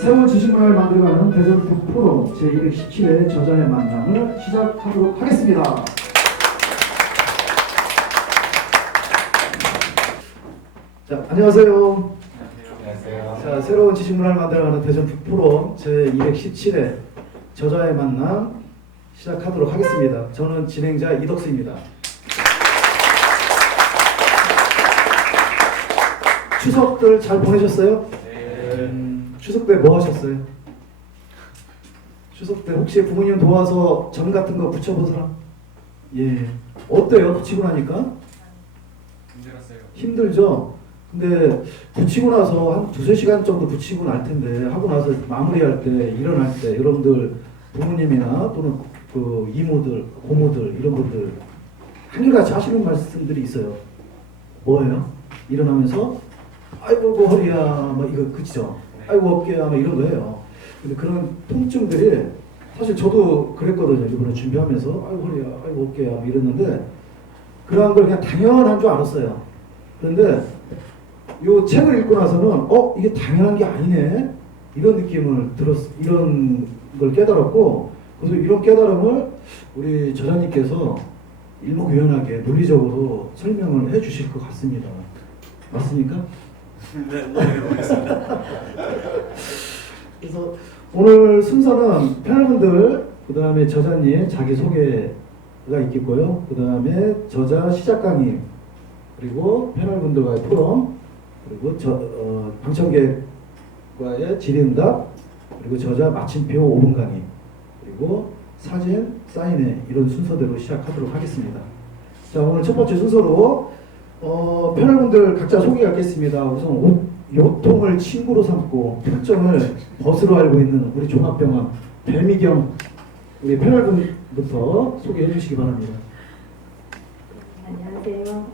새로운 지식문화를 만들어가는 대전 북프로 제217회 저자의 만남을 시작하도록 하겠습니다. 자, 안녕하세요. 안녕하세요. 자, 새로운 지식문화를 만들어가는 대전 북프로 제217회 저자의 만남 시작하도록 하겠습니다. 저는 진행자 이덕수입니다. 추석들 잘 보내셨어요? 네. 추석 때 뭐 하셨어요? 추석 때 혹시 부모님 도와서 전 같은 거 붙여본 사람? 예. 어때요? 붙이고 나니까? 힘들었어요. 힘들죠? 근데 붙이고 나서 한 두세 시간 정도 붙이고 날 텐데 하고 나서 마무리할 때, 일어날 때 여러분들 부모님이나 또는 그 이모들, 고모들 이런 분들 한결같이 하시는 말씀들이 있어요. 뭐예요? 일어나면서 아이고 그 허리야 뭐 이거 그치죠? 아이고 어깨야 뭐 이런 거예요. 근데 그런 통증들이 사실 저도 그랬거든요. 이번에 준비하면서 아이고 허리야 아이고 어깨야 뭐 이랬는데 그러한 걸 그냥 당연한 줄 알았어요. 그런데 요 책을 읽고 나서는 이게 당연한 게 아니네 이런 느낌을 이런 걸 깨달았고, 그래서 이런 깨달음을 우리 저자님께서 일목요연하게 논리적으로 설명을 해 주실 것 같습니다. 맞습니까? 네, 노력해보겠습니다. 그래서 오늘 순서는 패널분들, 그 다음에 저자님 자기소개가 있겠고요. 그 다음에 저자 시작 강의, 그리고 패널분들과의 토론, 그리고 방청객과의 질의응답, 그리고 저자 마침표 5분 강의, 그리고 사진, 사인회 이런 순서대로 시작하도록 하겠습니다. 자, 오늘 첫 번째 순서로 패널분들 각자 소개하겠습니다. 우선 요통을 친구로 삼고 필정을 벗으로 알고 있는 우리 종합병원 배미경 우리 패널분부터 소개해 주시기 바랍니다. 안녕하세요.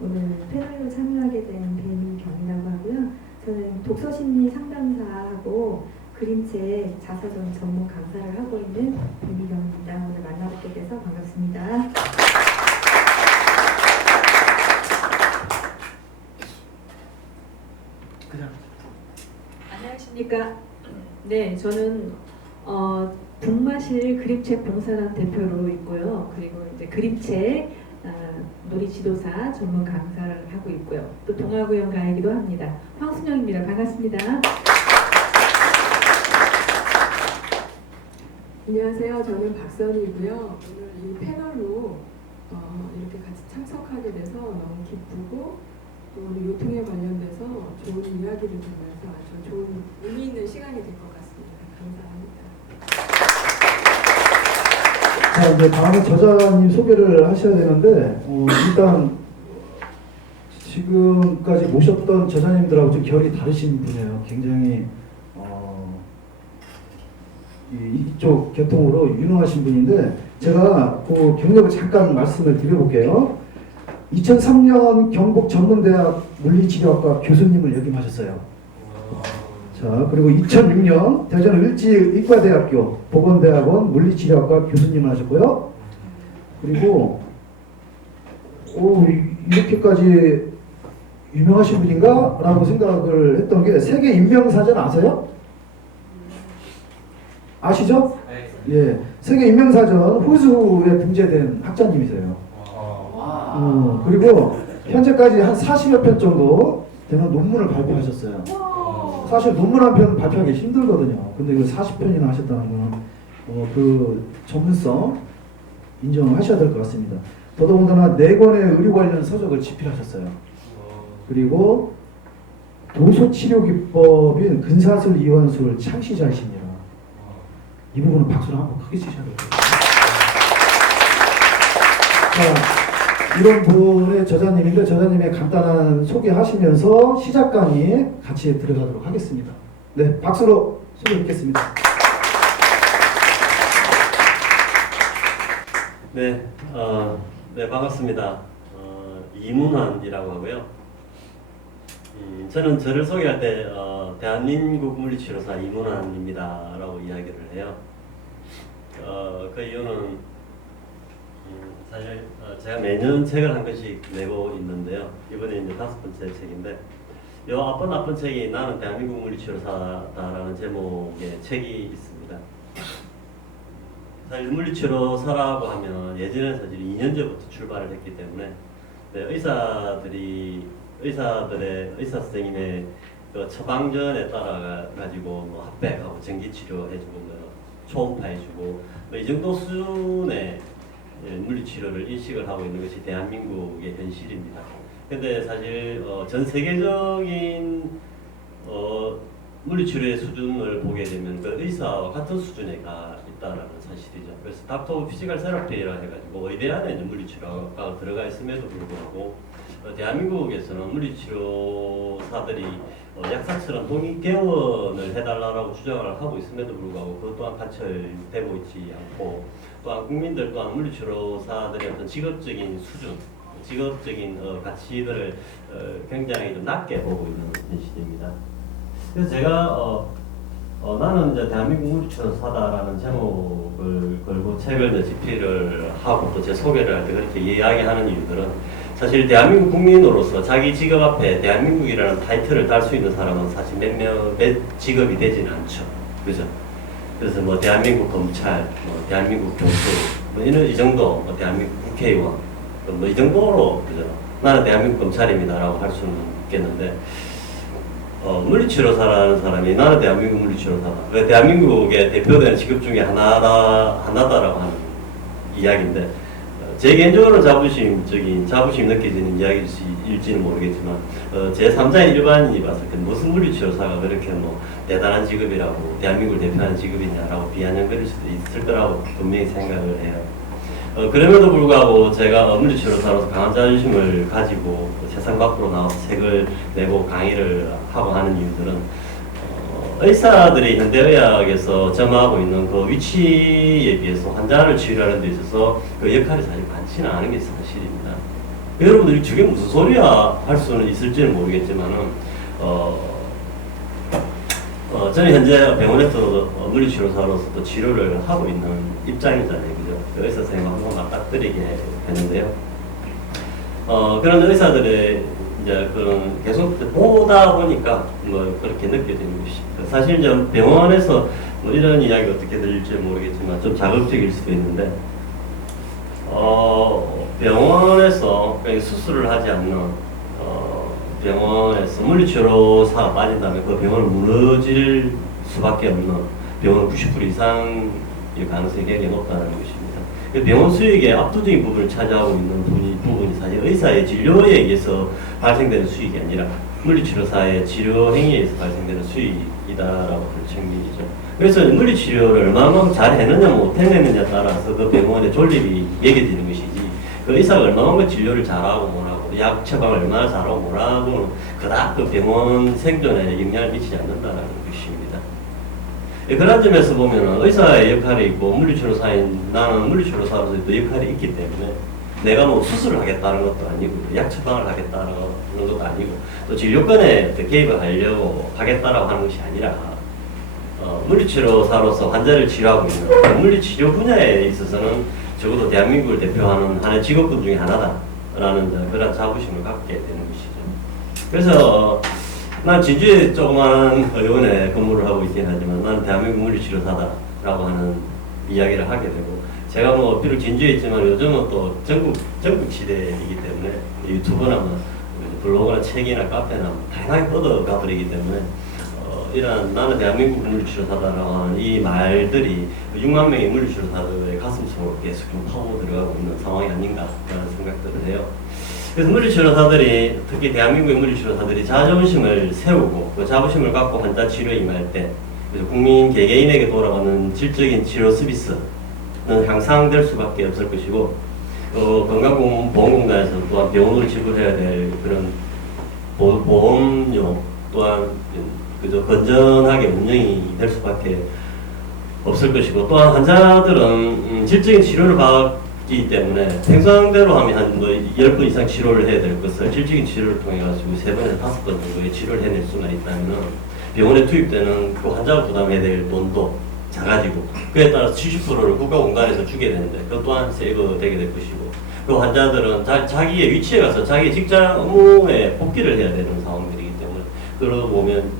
오늘 패널로 참여하게 된 배민경이라고 하고요. 저는 독서심리 상담사하고 그림책 자서전 전문 강사를 하고 있는 배민경입니다. 오늘 만나뵙게 돼서 반갑습니다. 안녕하십니까. 네, 저는 북마실 그림책 봉사단 대표로 있고요. 그리고 이제 그림책 놀이 지도사 전문 강사를 하고 있고요. 또 동아구연 가이기도 합니다. 황순영입니다. 반갑습니다. 안녕하세요. 저는 박선희이고요. 오늘 이 패널로 이렇게 같이 참석하게 돼서 너무 기쁘고 또 오늘 요통에 관련돼서 좋은 이야기를 들으면서 아주 좋은 의미 있는 시간이 될 것 같습니다. 감사합니다. 자, 이제 다음에 저자님 소개를 하셔야 되는데 일단 지금까지 모셨던 저자님들하고 좀 결이 다르신 분이에요. 굉장히 이쪽 계통으로 유능하신 분인데 제가 그 경력을 잠깐 말씀을 드려볼게요. 2003년 경북 전문대학 물리치료학과 교수님을 역임하셨어요. 자, 그리고 2006년 대전 을지의과대학교 보건대학원 물리치료학과 교수님을 하셨고요. 그리고 이렇게까지 유명하신 분인가? 라고 생각을 했던 게 세계 인명사전 아세요? 아시죠? 네. 예, 세계 인명사전 후수에 등재된 학자님이세요. 그리고 현재까지 한 40여 편 정도 되는 논문을 발표하셨어요. 사실 논문 한 편 발표하기 힘들거든요. 근데 이걸 40편이나 하셨다는 건 그 전문성 인정을 하셔야 될 것 같습니다. 더더군다나 4권의 의료 관련 서적을 집필하셨어요. 그리고 도소치료기법인 근사술 이완술 창시자이십니다. 이 부분은 박수를 한번 크게 치셔야 될 것 같아요. 자, 이런 분의 저자님인데 저자님의 간단한 소개하시면서 시작 강의 같이 들어가도록 하겠습니다. 네, 박수로 소개 듣겠습니다. 네, 네 반갑습니다. 이문환이라고 하고요. 저는 저를 소개할 때 대한민국 물리치료사 이문환입니다라고 이야기를 해요. 그 이유는 사실 제가 매년 책을 한 권씩 내고 있는데요. 이번에 이제 5번째 책인데 요 나쁜 책이 나는 대한민국 물리치료사다라는 제목의 책이 있습니다. 사실 물리치료사라고 하면 예전에 사실 2년 전부터 출발을 했기 때문에 네, 의사들의 의사 선생님의 그 처방전에 따라 가지고 뭐 합백하고 전기치료 해주고 뭐 초음파 해주고 뭐 이 정도 수준의 물리치료를 인식을 하고 있는 것이 대한민국의 현실입니다. 근데 사실 전 세계적인 물리치료의 수준을 보게 되면 그 의사와 같은 수준에 가 있다라는 사실이죠. 그래서 닥터 오브 피지컬 세라피라 해가지고 의대 안에 있는 물리치료가 들어가 있음에도 불구하고 대한민국에서는 물리치료사들이 약사처럼 독립개원을 해달라고 주장을 하고 있음에도 불구하고 그것 또한 관철되고 있지 않고 또한 국민들 또한 물리치료사들의 어떤 직업적인 수준, 직업적인 가치들을 굉장히 좀 낮게 보고 있는 현실입니다. 그래서 제가 나는 이제 대한민국 물리치료사다라는 제목을 걸고 책을 이제 집필을 하고 또 제 소개를 할 때 그렇게 이야기하는 이유들은 사실 대한민국 국민으로서 자기 직업 앞에 대한민국이라는 타이틀을 달 수 있는 사람은 사실 몇 직업이 되지는 않죠. 그죠? 그래서 뭐 대한민국 검찰, 뭐 대한민국 교수, 뭐 이 정도, 뭐 대한민국 국회의원, 뭐 이 정도로 그죠? 나는 대한민국 검찰입니다라고 할 수는 있겠는데 물리치료사라는 사람이 나는 대한민국 물리치료사다. 왜 대한민국의 대표되는 직업 중에 하나다라고 하는 이야기인데 제 개인적으로는 자부심 느껴지는 이야기일지는 모르겠지만 제 3자의 일반인이 봤을 때 무슨 물리치료사가 그렇게 뭐 대단한 직업이라고 대한민국을 대표하는 직업이냐라고 비아냥거릴 수도 있을 거라고 분명히 생각을 해요. 그럼에도 불구하고 제가 물리치료사로서 강한 자존심을 가지고 세상 밖으로 나와서 책을 내고 강의를 하고 하는 이유들은 의사들이 현대의학에서 점하고 있는 그 위치에 비해서 환자를 치료하는 데 있어서 그 역할이 사실 많지는 않은 게 사실입니다. 여러분들이 저게 무슨 소리야 할 수는 있을지는 모르겠지만은 저는 현재 병원에서 물리치료사로서 치료를 하고 있는 입장이잖아요. 그죠? 그 의사 선생님하고 맞닥뜨리게 되는데요. 그런 의사들의 이제 그런 계속 보다 보니까 뭐 그렇게 느껴지는 것입니다. 사실 이제 병원에서 뭐 이런 이야기 어떻게 들릴지 모르겠지만 좀 자극적일 수도 있는데 병원에서 수술을 하지 않는 병원에서 물리치료사가 빠진다면 그 병원은 무너질 수밖에 없는 병원 90% 이상의 가능성이 굉장히 높다는 것입니다. 병원 수익의 압도적인 부분을 차지하고 있는 부분이 사실 의사의 진료에 의해서 발생되는 수익이 아니라 물리치료사의 치료 행위에 의해서 발생되는 수익이다라고 볼 측면이죠. 그래서 물리치료를 얼마만큼 잘 해느냐 못해내느냐에 따라서 그 병원의 존립이 매겨지는 것이지 그 의사가 얼마만큼 진료를 잘하고 뭐라고 약 처방을 얼마나 잘하고 뭐라고는 그닥 그 병원 생존에 영향을 미치지 않는다는 것입니다. 그런 점에서 보면 의사의 역할이 있고 나는 물리치료사로서 또 역할이 있기 때문에 내가 뭐 수술을 하겠다는 것도 아니고 약 처방을 하겠다는 것도 아니고 또 진료권에 개입을 하려고 하겠다라고 하는 것이 아니라 물리치료사로서 환자를 치료하고 있는 물리치료 분야에 있어서는 적어도 대한민국을 대표하는 하나의 직업군 중에 하나다라는 그런 자부심을 갖게 되는 것이죠. 그래서 난 진주에 조그마한 의원에 근무를 하고 있긴 하지만 나는 대한민국 물리치료사다라고 하는 이야기를 하게 되고 제가 뭐 비록 진주에 있지만 요즘은 또 전국 시대이기 때문에 유튜브나 뭐 블로그나 책이나 카페나 다양하게 뻗어가 버리기 때문에 이런 나는 대한민국 물리치료사다라고 하는 이 말들이 6만 명의 물리치료사들의 가슴 속으로 계속 좀 파고 들어가고 있는 상황이 아닌가라는 생각들을 해요. 그래서 물리치료사들이 특히 대한민국의 물리치료사들이 자존심을 세우고 그 자부심을 갖고 환자 치료에 임할 때 국민 개개인에게 돌아가는 질적인 치료 서비스는 향상될 수밖에 없을 것이고 건강보험공단에서 또한 병원을 지불해야 될 그런 보험료 또한 그저 건전하게 운영이 될 수밖에 없을 것이고 또한 환자들은 질적인 치료를 받기 때문에 평상대로 하면 한 10번 이상 치료를 해야 될 것을 질적인 치료를 통해 가지고 3번에서 5번 정도의 치료를 해낼 수만 있다면 병원에 투입되는 그 환자가 부담해야 될 돈도 작아지고 그에 따라서 70%를 국가공단에서 주게 되는데 그것 또한 세이브 되게 될 것이고 그 환자들은 자기의 위치에 가서 자기 직장 업무에 복귀를 해야 되는 상황들이기 때문에 끌어보면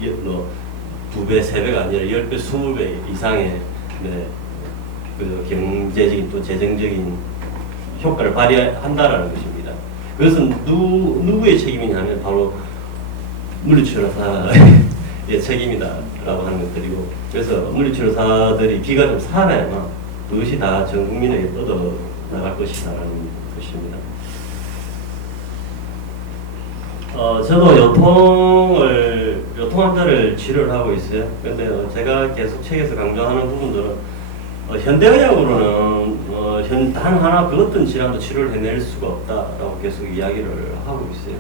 2배, 3배가 아니라 10배, 20배 이상의 네, 그 경제적인 또 재정적인 효과를 발휘한다라는 것입니다. 그것은 누구의 책임이냐면 바로 물리치료사의 책임이다라고 하는 것들이고, 그래서 물리치료사들이 기가 좀 살아야만 그것이 다 전 국민에게 뻗어 나갈 것이다라는 것입니다. 저도 요통 환자를 치료를 하고 있어요. 근데 제가 계속 책에서 강조하는 부분들은 현대의학으로는 단 하나 그 어떤 질환도 치료를 해낼 수가 없다라고 계속 이야기를 하고 있어요.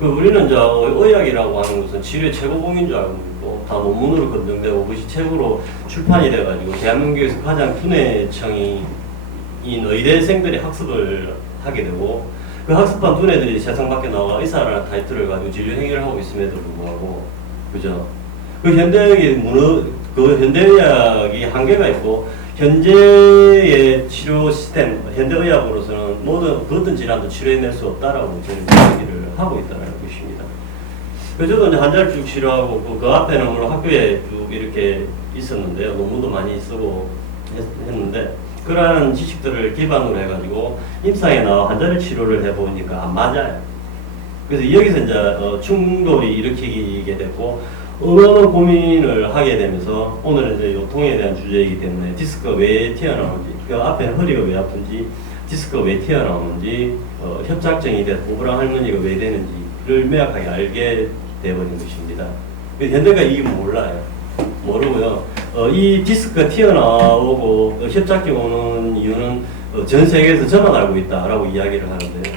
우리는 이제 의학이라고 하는 것은 치료의 최고봉인 줄 알고 있고, 다 논문으로 검증되고 그것이 책으로 출판이 돼가지고 대한민국에서 가장 두뇌청인 의대생들이 학습을 하게 되고, 그 학습한 두뇌들이 세상 밖에 나와 의사라는 타이틀을 가지고 진료 행위를 하고 있음에도 불구하고, 그죠? 그 현대의학이 한계가 있고, 현재의 치료 시스템, 현대의학으로서는 모든 그 어떤 질환도 치료해낼 수 없다라고 저는 이야기를 하고 있다는 것입니다. 그래서 저도 이제 환자를 쭉 치료하고, 그 앞에는 물론 학교에 쭉 이렇게 있었는데요. 논문도 많이 쓰고 했는데, 그러한 지식들을 기반으로 해가지고 임상에 나와 환자를 치료를 해보니까 안 맞아요. 그래서 여기서 이제 충돌이 일으키게 됐고, 어마어마한 고민을 하게 되면서 오늘은 이제 요통에 대한 주제이기 때문에 디스크가 왜 튀어나오는지, 그 앞에 허리가 왜 아픈지, 디스크가 왜 튀어나오는지, 협착증이 돼서 고부랑 할머니가 왜 되는지를 명확하게 알게 되어버린 것입니다. 현대가 이게 몰라요. 모르고요. 이 디스크가 튀어나오고 협착증 오는 이유는 전 세계에서 저만 알고 있다라고 이야기를 하는데요.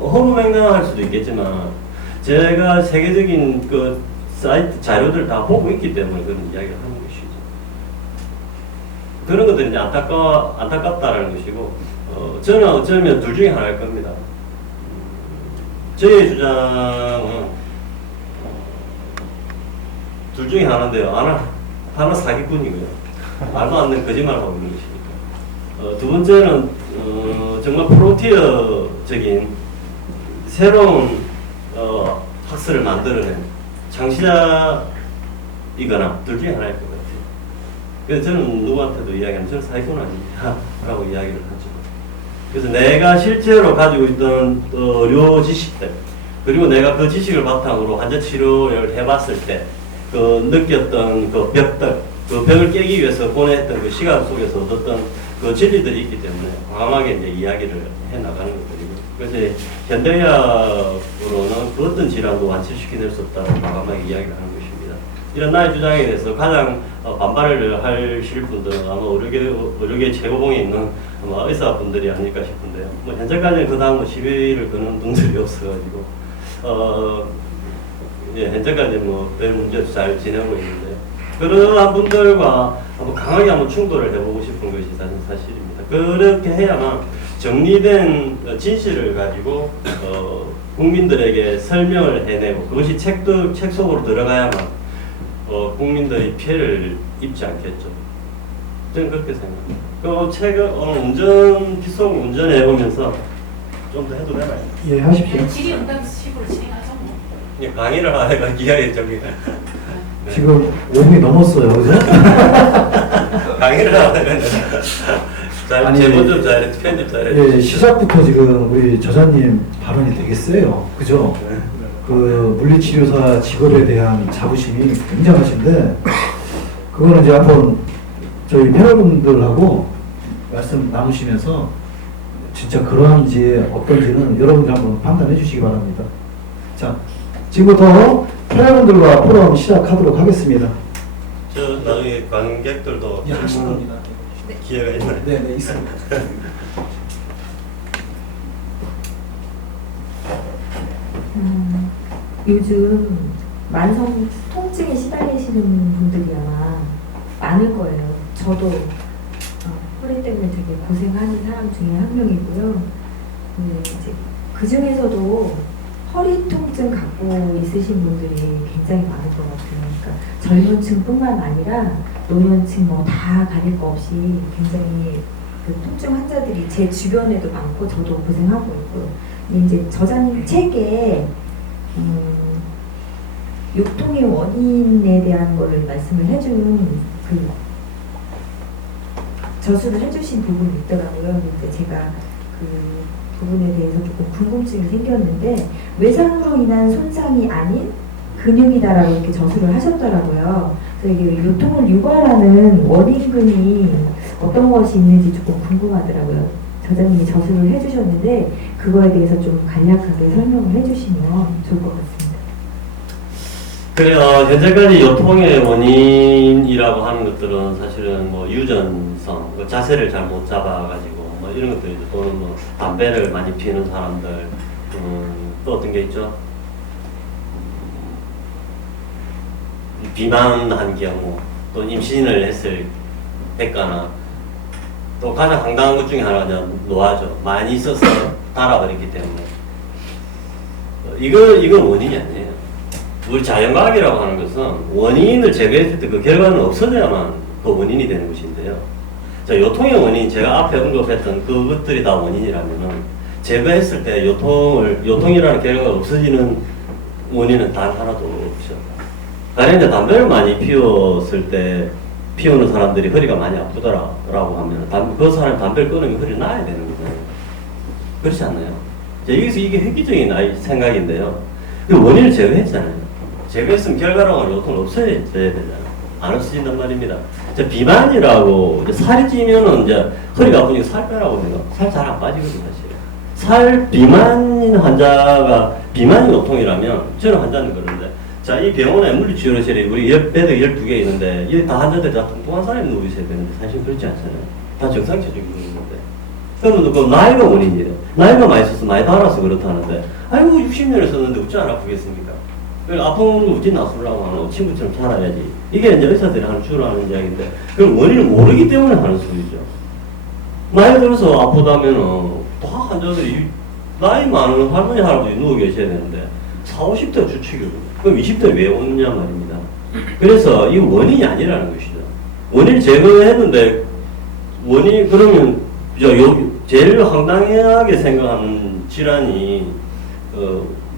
허무맹랑할 수도 있겠지만 제가 세계적인 그 사이트 자료들 다 보고 있기 때문에 그런 이야기를 하는 것이죠. 그런 것들이 이제 안타깝다라는 것이고, 저는 어쩌면 둘 중에 하나일 겁니다. 저의 주장은 둘 중에 하나인데요. 하나 사기꾼이고요. 말도 안 되는 거짓말을 하고 있는 것이니까. 두 번째는 정말 프론티어적인 새로운 학설을 만들어낸 창시자이거나 둘 중에 하나일 것 같아요. 그래서 저는 누구한테도 이야기하면 저는 사기꾼 아닙니다 라고 이야기를 하죠. 그래서 내가 실제로 가지고 있던 의료 지식들, 그리고 내가 그 지식을 바탕으로 환자 치료를 해봤을 때 그 느꼈던 그 벽들, 그 벽을 깨기 위해서 보냈던 그 시간 속에서 얻었던 그 진리들이 있기 때문에 과감하게 이제 이야기를 해 나가는 것들이고, 그래서 현대의학으로는 그 어떤 질환도 완치시켜낼 수 없다고 과감하게 이야기를 하는 것입니다. 이런 나의 주장에 대해서 가장 반발을 하실 분들은 아마 의료계 최고봉에 있는 아마 의사분들이 아닐까 싶은데요. 뭐 현재까지는 그 다음 시비를 거는 분들이 없어가지고 예, 현재까지 별 문제 없이 잘 지내고 있는데, 그러한 분들과 한번 강하게 한번 충돌을 해보고 싶은 것이 사실입니다. 그렇게 해야만 정리된 진실을 가지고 국민들에게 설명을 해내고, 그것이 책 속으로 들어가야만 국민들이 피해를 입지 않겠죠. 저는 그렇게 생각합니다. 그 책을 빗속 운전해보면서 좀 더 해도 되나요? 예, 하십시오. 질의응답식으로 진행하죠. 뭐. 강의를 하다가 기아에 저기 네. 지금 5분이 넘었어요, 그죠? 강의를 하다가 잘 아니, 제보 좀 잘해, 편집 잘해. 예, 시작부터 지금 우리 저자님 발언이 되게 세요, 그죠? 그 물리치료사 직업에 대한 자부심이 굉장하신데, 그거는 이제 한번 저희 패널분들하고 말씀 나누시면서 진짜 그러한지 어떤지는 여러분들 한번 판단해 주시기 바랍니다. 자, 지금부터 패널분들과 포럼 시작하도록 하겠습니다. 저 나중에 관객들도 예, 하실 겁니다. 기회가 있나요? 네, 네, 있습니다. 요즘 만성 통증에 시달리시는 분들이 아마 많을 거예요. 저도 허리 때문에 되게 고생하는 사람 중에 한 명이고요. 이제 그 중에서도 허리 통증 갖고 있으신 분들이 굉장히 많을 것 같아요. 그러니까 젊은 층뿐만 아니라 노년층 뭐 다 가릴 거 없이 굉장히 그 통증 환자들이 제 주변에도 많고 저도 고생하고 있고요. 이제 저자님 책에 요통의 원인에 대한 거를 말씀을 해주는 그 저술을 해주신 부분이 있더라고요. 근데 제가 그 부분에 대해서 조금 궁금증이 생겼는데 외상으로 인한 손상이 아닌 근육이다라고 이렇게 저술을 하셨더라고요. 그래서 이게 요통을 유발하는 원인근이 어떤 것이 있는지 조금 궁금하더라고요. 저자님이 저술을 해주셨는데 그거에 대해서 좀 간략하게 설명을 해주시면 좋을 것 같습니다. 그래요. 현재까지 요통의 원인이라고 하는 것들은 사실은 뭐 유전성, 뭐 자세를 잘 못 잡아가지고 뭐 이런 것들이죠. 또는 뭐 담배를 많이 피우는 사람들, 또 어떤 게 있죠? 비만한 경우, 또 임신을 했거나, 또 가장 황당한 것 중에 하나가 노화죠. 많이 써서 달아버렸기 때문에. 이건 원인이 아니에요. 우리 자연과학이라고 하는 것은 원인을 제거했을 때 그 결과는 없어져야만 그 원인이 되는 것인데요. 자, 요통의 원인, 제가 앞에 언급했던 그것들이 다 원인이라면은 제거했을 때 요통이라는 결과가 없어지는 원인은 단 하나도 없죠. 만약에 이제 담배를 많이 피웠을 때 피우는 사람들이 허리가 많이 아프더라라고 하면 그 사람이 담배를 끊으면 허리 나야 되는 거잖아요. 그렇지 않나요? 자, 여기서 이게 획기적인 생각인데요. 그 원인을 제거했잖아요. 제거했으면 결과로는 요통은 없어져야 되잖아요. 안 없어진단 말입니다. 자, 비만이라고 이제 살이 찌면은 이제 허리가 아프니까 살 빼라고 해요. 살 잘 안 빠지거든요, 사실. 비만인 환자가 비만이 요통이라면 저는 환자는 그런데 자, 이 병원에 물리치료실에 우리 베드 12개 있는데 이 다 환자들 다 통통한 사람이 누워 있어야 되는데 사실 그렇지 않잖아요. 다 정상체적인 분인데. 그러면 그 나이가 원인이에요. 나이가 많이 써서 많이 달아서 그렇다는데 아이고 60년을 썼는데 어찌 안 아프겠습니까? 아픈 거 어찌 낫으려고 하는 친구처럼 살아야지. 이게 이제 의사들이 하는 주로 하는 이야기인데 그럼 원인을 모르기 때문에 하는 소리죠. 나이 들어서 아프다면은 다 환자들이 나이 많은 할머니 할아버지 누워 계셔야 되는데 40, 50대 주축이거든요. 그럼 20대 왜 오느냐 말입니다. 그래서 이 원인이 아니라는 것이죠. 원인을 제거했는데 원인이 그러면 제일 황당하게 생각하는 질환이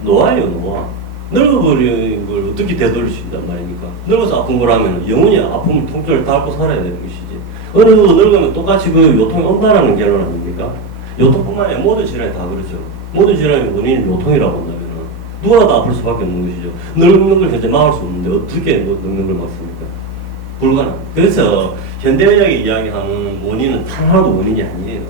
노화예요, 노화. 늙어버린 걸 어떻게 되돌릴 수 있단 말입니까? 늙어서 아픈 거라면 영원히 아픔을 통증을 앓고 살아야 되는 것이지. 어느 정도 늙으면 똑같이 그 요통이 온다라는 결론 아닙니까? 요통뿐만 아니라 모든 질환이 다 그렇죠. 모든 질환의 원인이 요통이라고 한다면 누구나 다 아플 수밖에 없는 것이죠. 늙는 걸 현재 막을 수 없는데 어떻게 늙는 걸 막습니까? 불가능. 그래서 현대의학이 이야기하는 원인은 단 하나도 원인이 아니에요.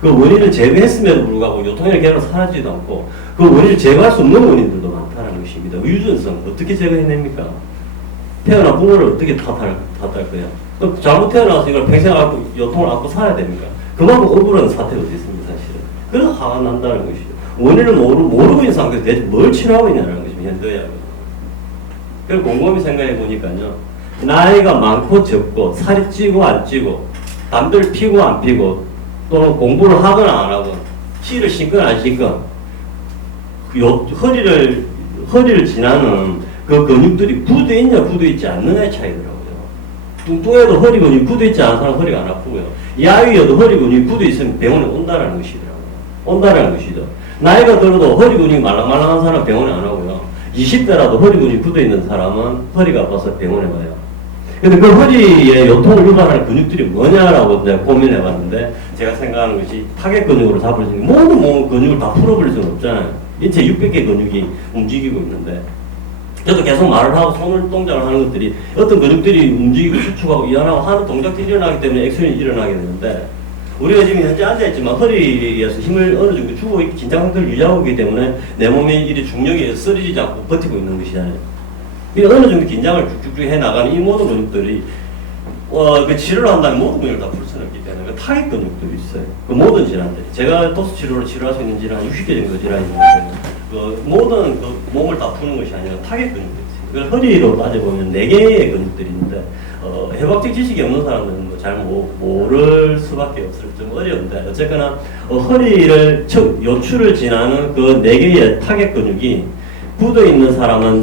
그 원인을 제거했음에도 불구하고 요통이라는 개념은 사라지지도 않고 그 원인을 제거할 수 없는 원인들도 많다는 것입니다. 유전성 어떻게 제거해냅니까? 태어난 부모를 어떻게 탓할 거야? 잘못 태어나서 이걸 평생 앓고 요통을 앓고 살아야 됩니까? 그만큼 억울한 사태가 어디 있습니까, 사실은. 그래서 화가 난다는 것이죠. 원인을 모르고 있는 상태에서 대체 뭘 치료하고 있냐는 것입니다, 현대의학은. 그리고 곰곰이 생각해 보니까요. 나이가 많고 적고, 살이 찌고 안 찌고, 담배를 피고 안 피고, 또는 공부를 하거나 안 하거나, 실을 신거나 안 신거나, 허리를 지나는 그 근육들이 굳어 있냐 굳어 있지 않느냐의 차이더라고요. 뚱뚱해도 허리 근육이 굳어 있지 않은 사람은 허리가 안 아프고요. 야위여도 허리 근육이 굳어 있으면 병원에 온다라는 것이더라고요. 온다라는 것이죠. 나이가 들어도 허리 근육이 말랑말랑한 사람은 병원에 안 오고요. 20대라도 허리 근육이 굳어 있는 사람은 허리가 아파서 병원에 와요. 근데 그 허리에 요통을 유발하는 근육들이 뭐냐라고 내가 고민해 봤는데 제가 생각하는 것이 타겟 근육으로 잡을 수 있는 모든 몸 근육을 다 풀어버릴 수는 없잖아요. 인체 600개 근육이 움직이고 있는데 저도 계속 말을 하고 손을 동작을 하는 것들이 어떤 근육들이 움직이고 수축하고 이완하고 하는 동작들이 일어나기 때문에 액션이 일어나게 되는데 우리가 지금 현재 앉아있지만 허리에서 힘을 어느 정도 주고 긴장 상태를 유지하고 있기 때문에 내 몸의 이 중력에 쓰러지지 않고 버티고 있는 것이잖아요. 어느 정도 긴장을 쭉쭉쭉 해나가는 이 모든 근육들이 그 치료를 한다면 모든 근육을 다 풀 수는 없기 때문에 그 타겟 근육들이 있어요. 그 모든 질환들이 제가 도수 치료로 치료할 수 있는 질환 60개 정도 질환이 있는데 그 모든 그 몸을 다 푸는 것이 아니라 타겟 근육들이 있어요. 그 허리로 따져보면 4개의 근육들이 있는데 해박적 지식이 없는 사람들은 뭐 잘 모를 수밖에 없을 좀 어려운데 어쨌거나 허리를 요추를 지나는 그 4개의 타겟 근육이 굳어 있는 사람은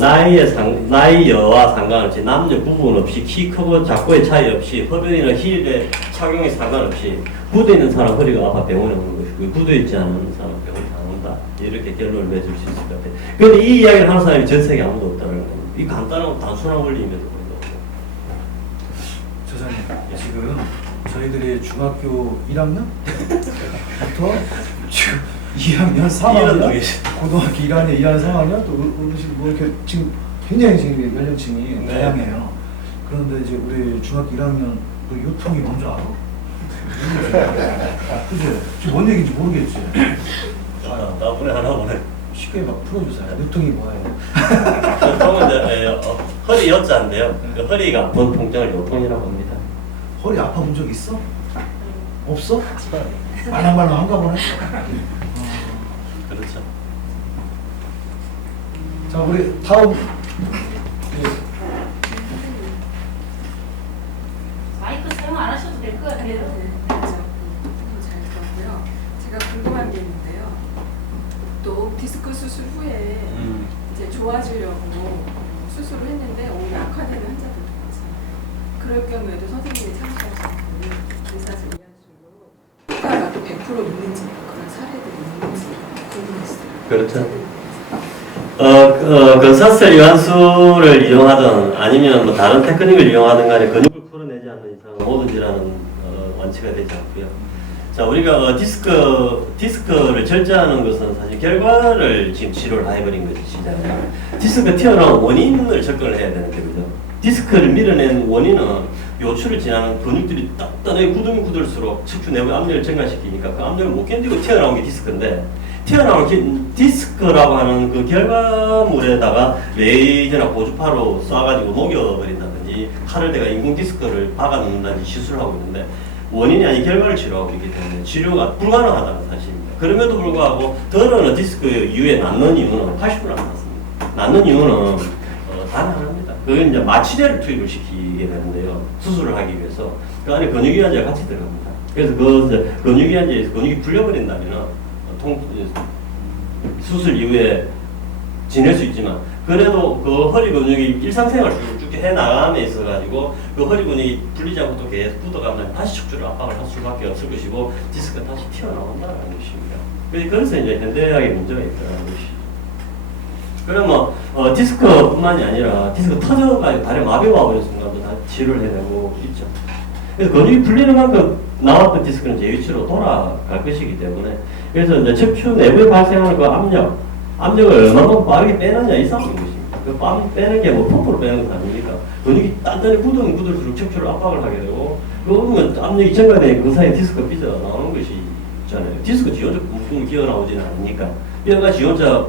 나이와 상관없이 남녀 구분 없이 키 크고 작고의 차이 없이 허리나 힐의 착용에 상관없이 굳어 있는 사람 허리가 아파 병원에 오는 것이고 굳어 있지 않은 사람 병원에 안 온다 이렇게 결론을 맺을 수 있을 것 같아요. 그런데 이 이야기를 하는 사람이 전 세계 아무도 없다는 겁니다. 이 간단하고 단순한 원리임에도 불구하고. 저자님 지금 저희들이 중학교 1학년부터 지금 2학년, 3학년, 고등학교 1학년, 2학년, 3학년 또 어르신 뭐 이렇게 지금 굉장히 지금 연령층이 네. 다양해요. 그런데 이제 우리 중학교 1학년 그 요통이 뭔지 알아? 그지? 지금 뭔 얘기인지 모르겠지? 나보네 하나 보네. 쉽게 막 풀어주세요. 요통이 뭐예요? 요통은 이제 허리 여자인데요. 그 허리가 아픈 통증을 요통이라고 합니다. 허리 아파본 적 있어? 없어? 말랑말랑 한가 보네? 그렇죠. 자, 우리 다음 마이크 사용 안 하셔도 될 것 같아요. 그렇죠. 잘 들었고요. 제가 궁금한 게 있는데요. 또 디스크 수술 후에 이제 좋아지려고 수술을 했는데 오히려 악화되는 환자들도 많잖아요. 그럴 경우에도 선생님이 참고하시는 의사들 이야기로 효과가 또 100% 있는지 그런 사례들이 있는지 궁금했어요. 그렇죠. 그 사슬 이완수를 이용하든 아니면 뭐 다른 테크닉을 이용하든 간에 근육을 풀어내지 않는 이상 모든 질환은 완치가 되지 않고요. 자, 우리가 디스크를 절제하는 것은 사실 결과를 지금 치료를 해버린 것이잖아요. 디스크 튀어나온 원인을 접근을 해야 되는데, 그죠? 디스크를 밀어낸 원인은 요추를 지나는 근육들이 단단하게 굳으면 굳을수록 척추 내부 압력을 증가시키니까 그 압력을 못 견디고 튀어나온 게 디스크인데, 튀어나온 디스크라고 하는 그 결과물에다가 레이저나 고주파로 쏴가지고 녹여버린다든지 칼을 대가 인공 디스크를 박아놓는다든지 시술을 하고 있는데 원인이 아닌 결과를 치료하고 있기 때문에 치료가 불가능하다는 사실입니다. 그럼에도 불구하고 덜어는 디스크 이후에 낫는 이유는 80%안 낫습니다. 낫는 이유는 단 하나입니다. 그건 이제 마취제를 투입을 시키게 되는데요. 수술을 하기 위해서 그 안에 근육이완제가 같이 들어갑니다. 그래서 그 이제 근육이완제에서 근육이 풀려버린다면은 수술 이후에 지낼 수 있지만 그래도 그 허리 근육이 일상생활 쭉 해 나감에 있어 가지고 그 허리 근육이 풀리지 않고 또 계속 굳어가면 다시 척추를 압박을 할 수밖에 없을 것이고 디스크가 다시 튀어나온다는 것입니다. 그래서 이제 현대의학의 문제가 있다는 것이. 그러면 디스크뿐만이 아니라 디스크 터져가지고 다리 마비가 와버린 순간도 다 치료를 해내고 있죠. 그래서 근육이 풀리는 만큼 나왔던 디스크는 제 위치로 돌아갈 것이기 때문에 그래서 이제 척추 내부에 발생하는 그 압력을 얼마나 빠르게 빼느냐 이 싸움인 것입니다. 그 빼는 게 뭐 펌프로 빼는 건 아니니까 근육이 단단히 굳으면 굳을수록 척추를 압박을 하게 되고 그러면 압력이 증가되니까 그 사이에 디스크가 삐져 나오는 것이 있잖아요. 디스크 지 혼자 뭉뭉 기어 나오지는 않으니까 뼈가 지 혼자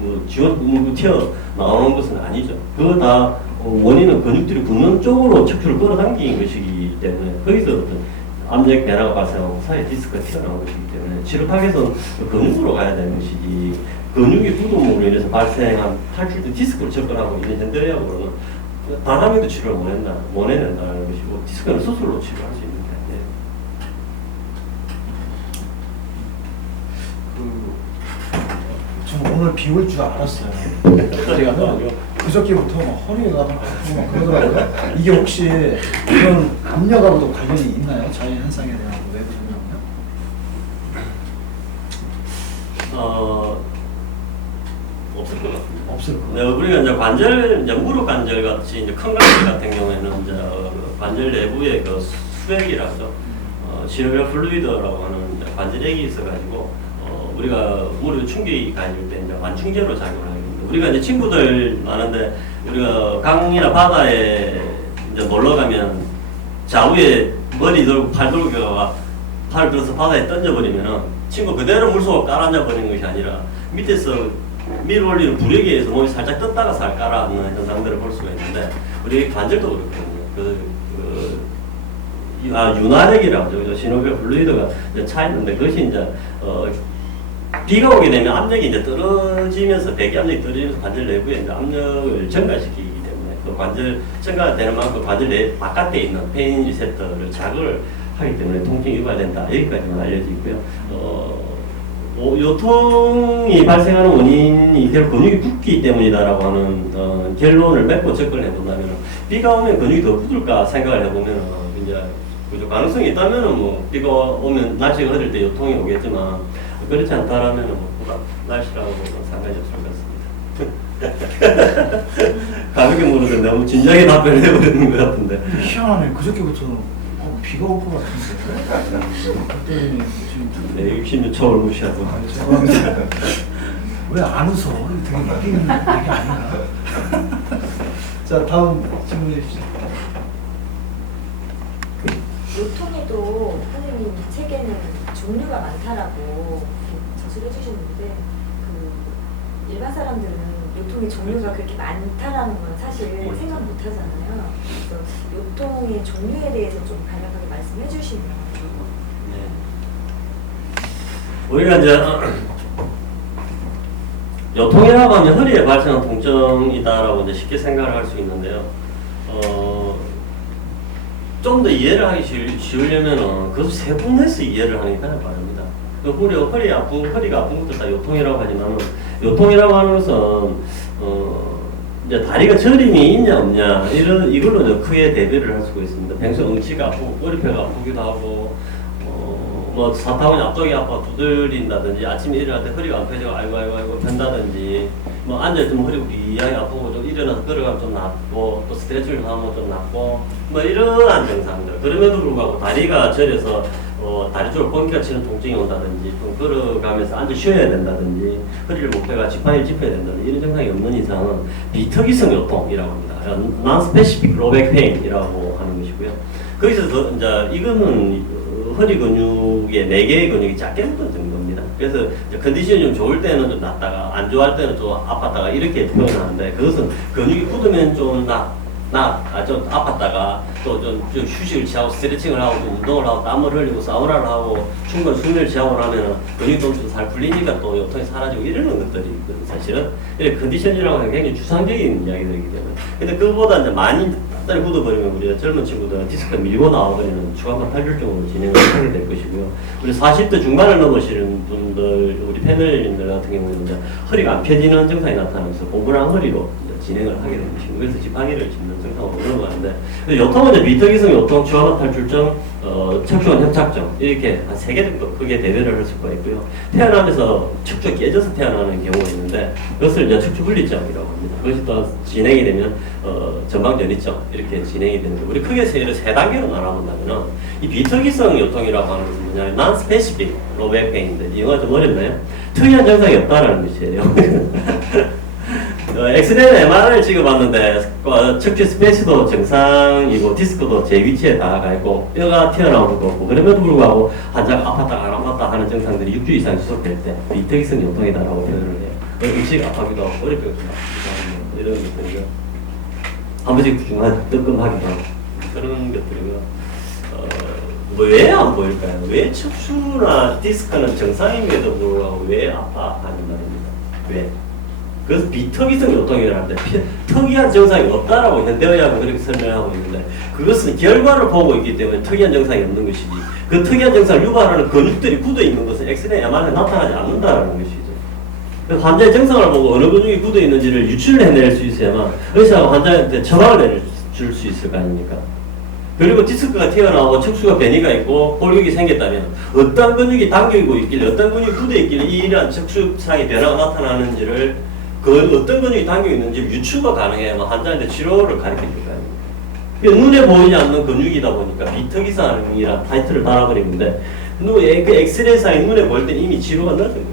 뭉뭉 튀어 나오는 것은 아니죠. 그거 다 원인은 근육들이 굳는 쪽으로 척추를 끌어당기는 것이기 때문에 거기서 어떤 압력 변화가 발생하고 사이에 디스크가 튀어나온 것이기 때문에 치료 타겟은 근육으로 가야 되는 것이지 근육이 굳음으로 인해서 발생한 탈출된 디스크를 접근하고 있는 현대의학으로는 단 한 명도 치료를 못 해낸다는 것이고 디스크는 수술로 치료할 수 있는 건데 저는 오늘 비 올 줄 알았어요. 제가 그저께부터 막 허리가 막 아프고 막 그러더라고요. 이게 혹시 그런 압력하고도 관련이 있나요? 자연 현상에 대한 외부 조명요? 없을 것 같습니다. 없을 것 네, 우리가 이제 관절, 이제 무릎 관절 같이 이제 큰 관절 같은 경우에는 이제 관절 내부에 그 수액이라죠. 시노비얼 플루이드라고 하는 이제 관절액이 있어가지고 우리가 무릎에 충격이 가해질 때 이제 완충제로 작용을 하게 됩니다. 우리가 이제 친구들 많은데 우리가 강이나 바다에 이제 놀러 가면 좌우에 머리 들고 팔 들고 팔을 들어서 바다에 던져버리면은 친구 그대로 물속으로 깔아앉아 버리는 것이 아니라 밑에서 밀어 올리는 부력에 의해서 몸이 살짝 떴다가 살 깔아앉는 현상들을 볼 수가 있는데 우리 관절도 그렇거든요. 윤활액이라고 하죠. 시노비얼 플루이드가 차 있는데 그것이 이제 비가 오게 되면 압력이 이제 떨어지면서 배기 압력이 떨어지면서 관절 내부에 이제 압력을 증가시키기 때문에 그 관절 증가가 되는 만큼 관절 내 바깥에 있는 페인 리셉터를 자극을 하기 때문에 통증이 유발된다. 여기까지만 알려져 있고요. 요통이 발생하는 원인이 결국 근육이 붓기 때문이다라고 하는 결론을 맺고 접근을 해본다면 비가 오면 근육이 더 굳을까 생각을 해보면 이제 그죠 가능성이 있다면은 뭐 비가 오면 날씨가 흐릴 때 요통이 오겠지만 그렇지 않다라면은 뭐 날씨라고 상관이 없을 것 같습니다. 가볍게 물었는데 너무 진지하게 답변을 해버리는 것 같은데. 희한하네. 그저께부터 비가 올 것 같은데. 그랬더니 지금 네, 60년 초월 무시하고. 아, 죄송합니다. 왜 안 웃어? 되게 웃기는 얘기 아닌가? 자, 다음 질문해 주시죠. 요통에도 선생님 책에는 종류가 많다라고 저술해 주셨는데 그 일반 사람들은 요통의 종류가 그렇게 많다라는 건 사실 생각 못 하잖아요. 그래서 요통의 종류에 대해서 좀 간략하게 말씀해 주시면. 네. 우리가 이제 요통이라고 하면 허리에 발생한 통증이다라고 이제 쉽게 생각을 할 수 있는데요. 좀 더 이해를 하기 쉬우려면은 그것을 세분해서 이해를 하는 게 가장 빠릅니다. 그 허리가 아픈 것도 다 요통이라고 하지만 요통이라고 하는 것은 이제 다리가 저림이 있냐 없냐 이걸로 이제 크게 대비를 할 수가 있습니다. 평소 엉치가 아프고 꼬리뼈가 아프기도 하고 뭐 사타구니 앞쪽이 아파 두들린다든지 아침에 일어날 때 허리가 안 펴져 아이고 편다든지 뭐 앉아있으면 허리가 비하게 아프고 좀 일어나서 걸어가면 좀 낫고 또 스트레칭을 하면 좀 낫고 뭐 이러한 증상들. 그럼에도 불구하고 다리가 저려서 다리 쪽으로 번개가 치는 통증이 온다든지 좀 걸어가면서 앉아 쉬어야 된다든지 허리를 못 펴가 지팡이를 짚어야 된다든지 이런 증상이 없는 이상은 비특이성 요통이라고 합니다. Non-specific low back pain이라고 하는 것이고요. 거기서 이제 이거는 허리 근육의 4개의 근육이 작게 묻은 정도입니다. 그래서 이제 컨디션이 좀 좋을 때는 좀 낫다가 안 좋아할 때는 좀 아팠다가 이렇게 표현하는데 그것은 근육이 굳으면 좀 좀 아팠다가 또 좀 휴식을 취하고 스트레칭을 하고 또 운동을 하고 땀을 흘리고 사우나를 하고 충분히 숙면을 취하고 나면 근육이 좀 잘 풀리니까 또 요통이 사라지고 이러는 것들이 있거든요. 사실은 이렇게 컨디션이라고 하는 굉장히 추상적인 이야기들이기 때문에 근데 그거보다 이제 많이 단단히 굳어버리면 우리가 젊은 친구들은 디스크가 밀고 나와버리는 추간판 탈출증으로 진행을 하게 될 것이고요. 우리 40대 중반을 넘으시는 분들, 우리 패널님들 같은 경우는 이제 허리가 안 펴지는 증상이 나타나면서 고분한 허리로 이제 진행을 하게 되는 것이고 그래서 지팡이를 짚는 증상으로 넘어가는데 요통은 이제 비특이성 요통, 추간판 탈출증, 척추관 협착증 이렇게 한 3개 정도 크게 대별을 할 수가 있고요. 태어나면서 척추가 깨져서 태어나는 경우가 있는데 그것을 이제 척추 분리증이라고 합니다. 그것이 또 진행이 되면 전방전이증 이렇게 진행이 되는데 우리 크게 세 단계로 나눠본다면은 이 비특이성 요통이라고 하는 것은 뭐냐면 non-specific low back pain인데 이 영어가 좀 어렵나요? 특이한 증상이 없다라는 것이에요. 엑스레이나 MRI를 찍어봤는데 척추 스페이스도 정상이고 디스크도 제 위치에 다 가 있고 뼈가 튀어나오는 거 없고 그럼에도 불구하고 환자가 아팠다 안 아팠다 하는 증상들이 6주 이상 지속될 때 비특이성 요통이다라고 표현을 해요. 음식 아파기도 하고 머리뼈가 아프기도 하고 이런 것들이요. 한 번씩 중간에 뜨끔하기도 하고 그런 것들이고요. 왜 안 보일까요? 왜 척추나 디스크는 정상임에도 불구하고 왜 아파하는 말입니다. 왜? 그래서 비특이성 요통이라는데 특이한 증상이 없다라고 현대의학은 그렇게 설명하고 있는데 그것은 결과를 보고 있기 때문에 특이한 증상이 없는 것이지 그 특이한 증상을 유발하는 근육들이 굳어있는 것은 엑스레이 MRI에 나타나지 않는다라는 것이죠. 환자의 증상을 보고 어느 근육이 굳어있는지를 유추를 해낼 수 있어야만 의사가 환자한테 처방을 내줄 수 있을 거 아닙니까? 그리고 디스크가 튀어나오고 척추가 변이가 있고 골격이 생겼다면 어떤 근육이 당기고 있길래 어떤 근육이 굳어있길래 이러한 척추상의 변화가 나타나는지를 그 어떤 근육이 당겨 있는지 유추가 가능해야만 환자한테 치료를 가르쳐 줄 거 아닙니까? 눈에 보이지 않는 근육이다 보니까 비특이성이라는 타이틀을 달아버리는데 그 엑스레이상이 눈에 보일 때 이미 치료가 늦은 거죠.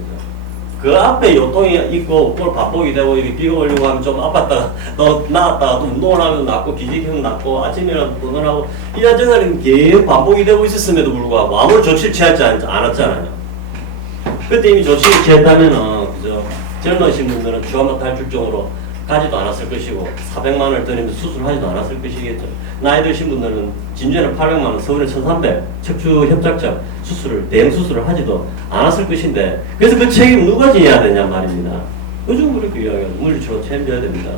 그 앞에 요통이 있고 꼴 바쁘게 되고 이렇게 비가 올리고 하면 좀 아팠다가 또 나았다가 또 운동을 하면 낫고 기지개면 낫고 아침이라도 운동하고 이런 증상이 계속 반복이 되고 있었음에도 불구하고 아무런 조치를 취하지 않았잖아요. 그때 이미 조치를 취했다면은 그죠? 젊으신 분들은 추간판 탈출증으로 가지도 않았을 것이고 400만 원을 들이면서 수술하지도 않았을 것이겠죠. 나이 드신 분들은 진주에는 800만 원, 서울에 1300 척추 협착증 수술을 대형 수술을 하지도 않았을 것인데 그래서 그 책임 누가 져야 되냐 말입니다. 요즘 그렇게 이야기하죠. 물리치료 책임져야 됩니다.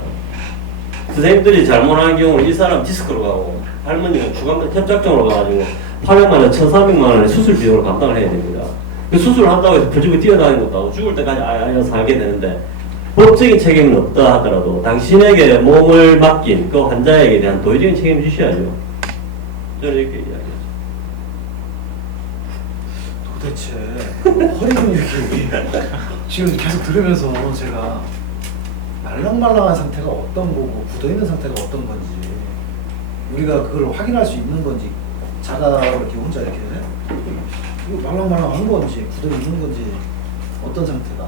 선생님들이 잘못하는 경우는 이 사람 디스크로 가고 할머니는 추간판 협착증으로 가가지고 800만 원, 1300만 원의 수술 비용을 감당을 해야 됩니다. 그 수술을 한다고 해서 벌주고 뛰어다니는 것도 하고 죽을 때까지 아야 살게 되는데 법적인 책임은 없다 하더라도 당신에게 몸을 맡긴 그 환자에게 대한 도의적인 책임을 주셔야죠. 저는 이렇게 이야기하죠. 도대체 허리 근육이 지금 계속 들으면서 제가 말랑말랑한 상태가 어떤 거고 굳어있는 상태가 어떤 건지 우리가 그걸 확인할 수 있는 건지 자가 이렇게 혼자 이렇게 이거 말랑말랑한 건지 굳어있는 건지 어떤 상태가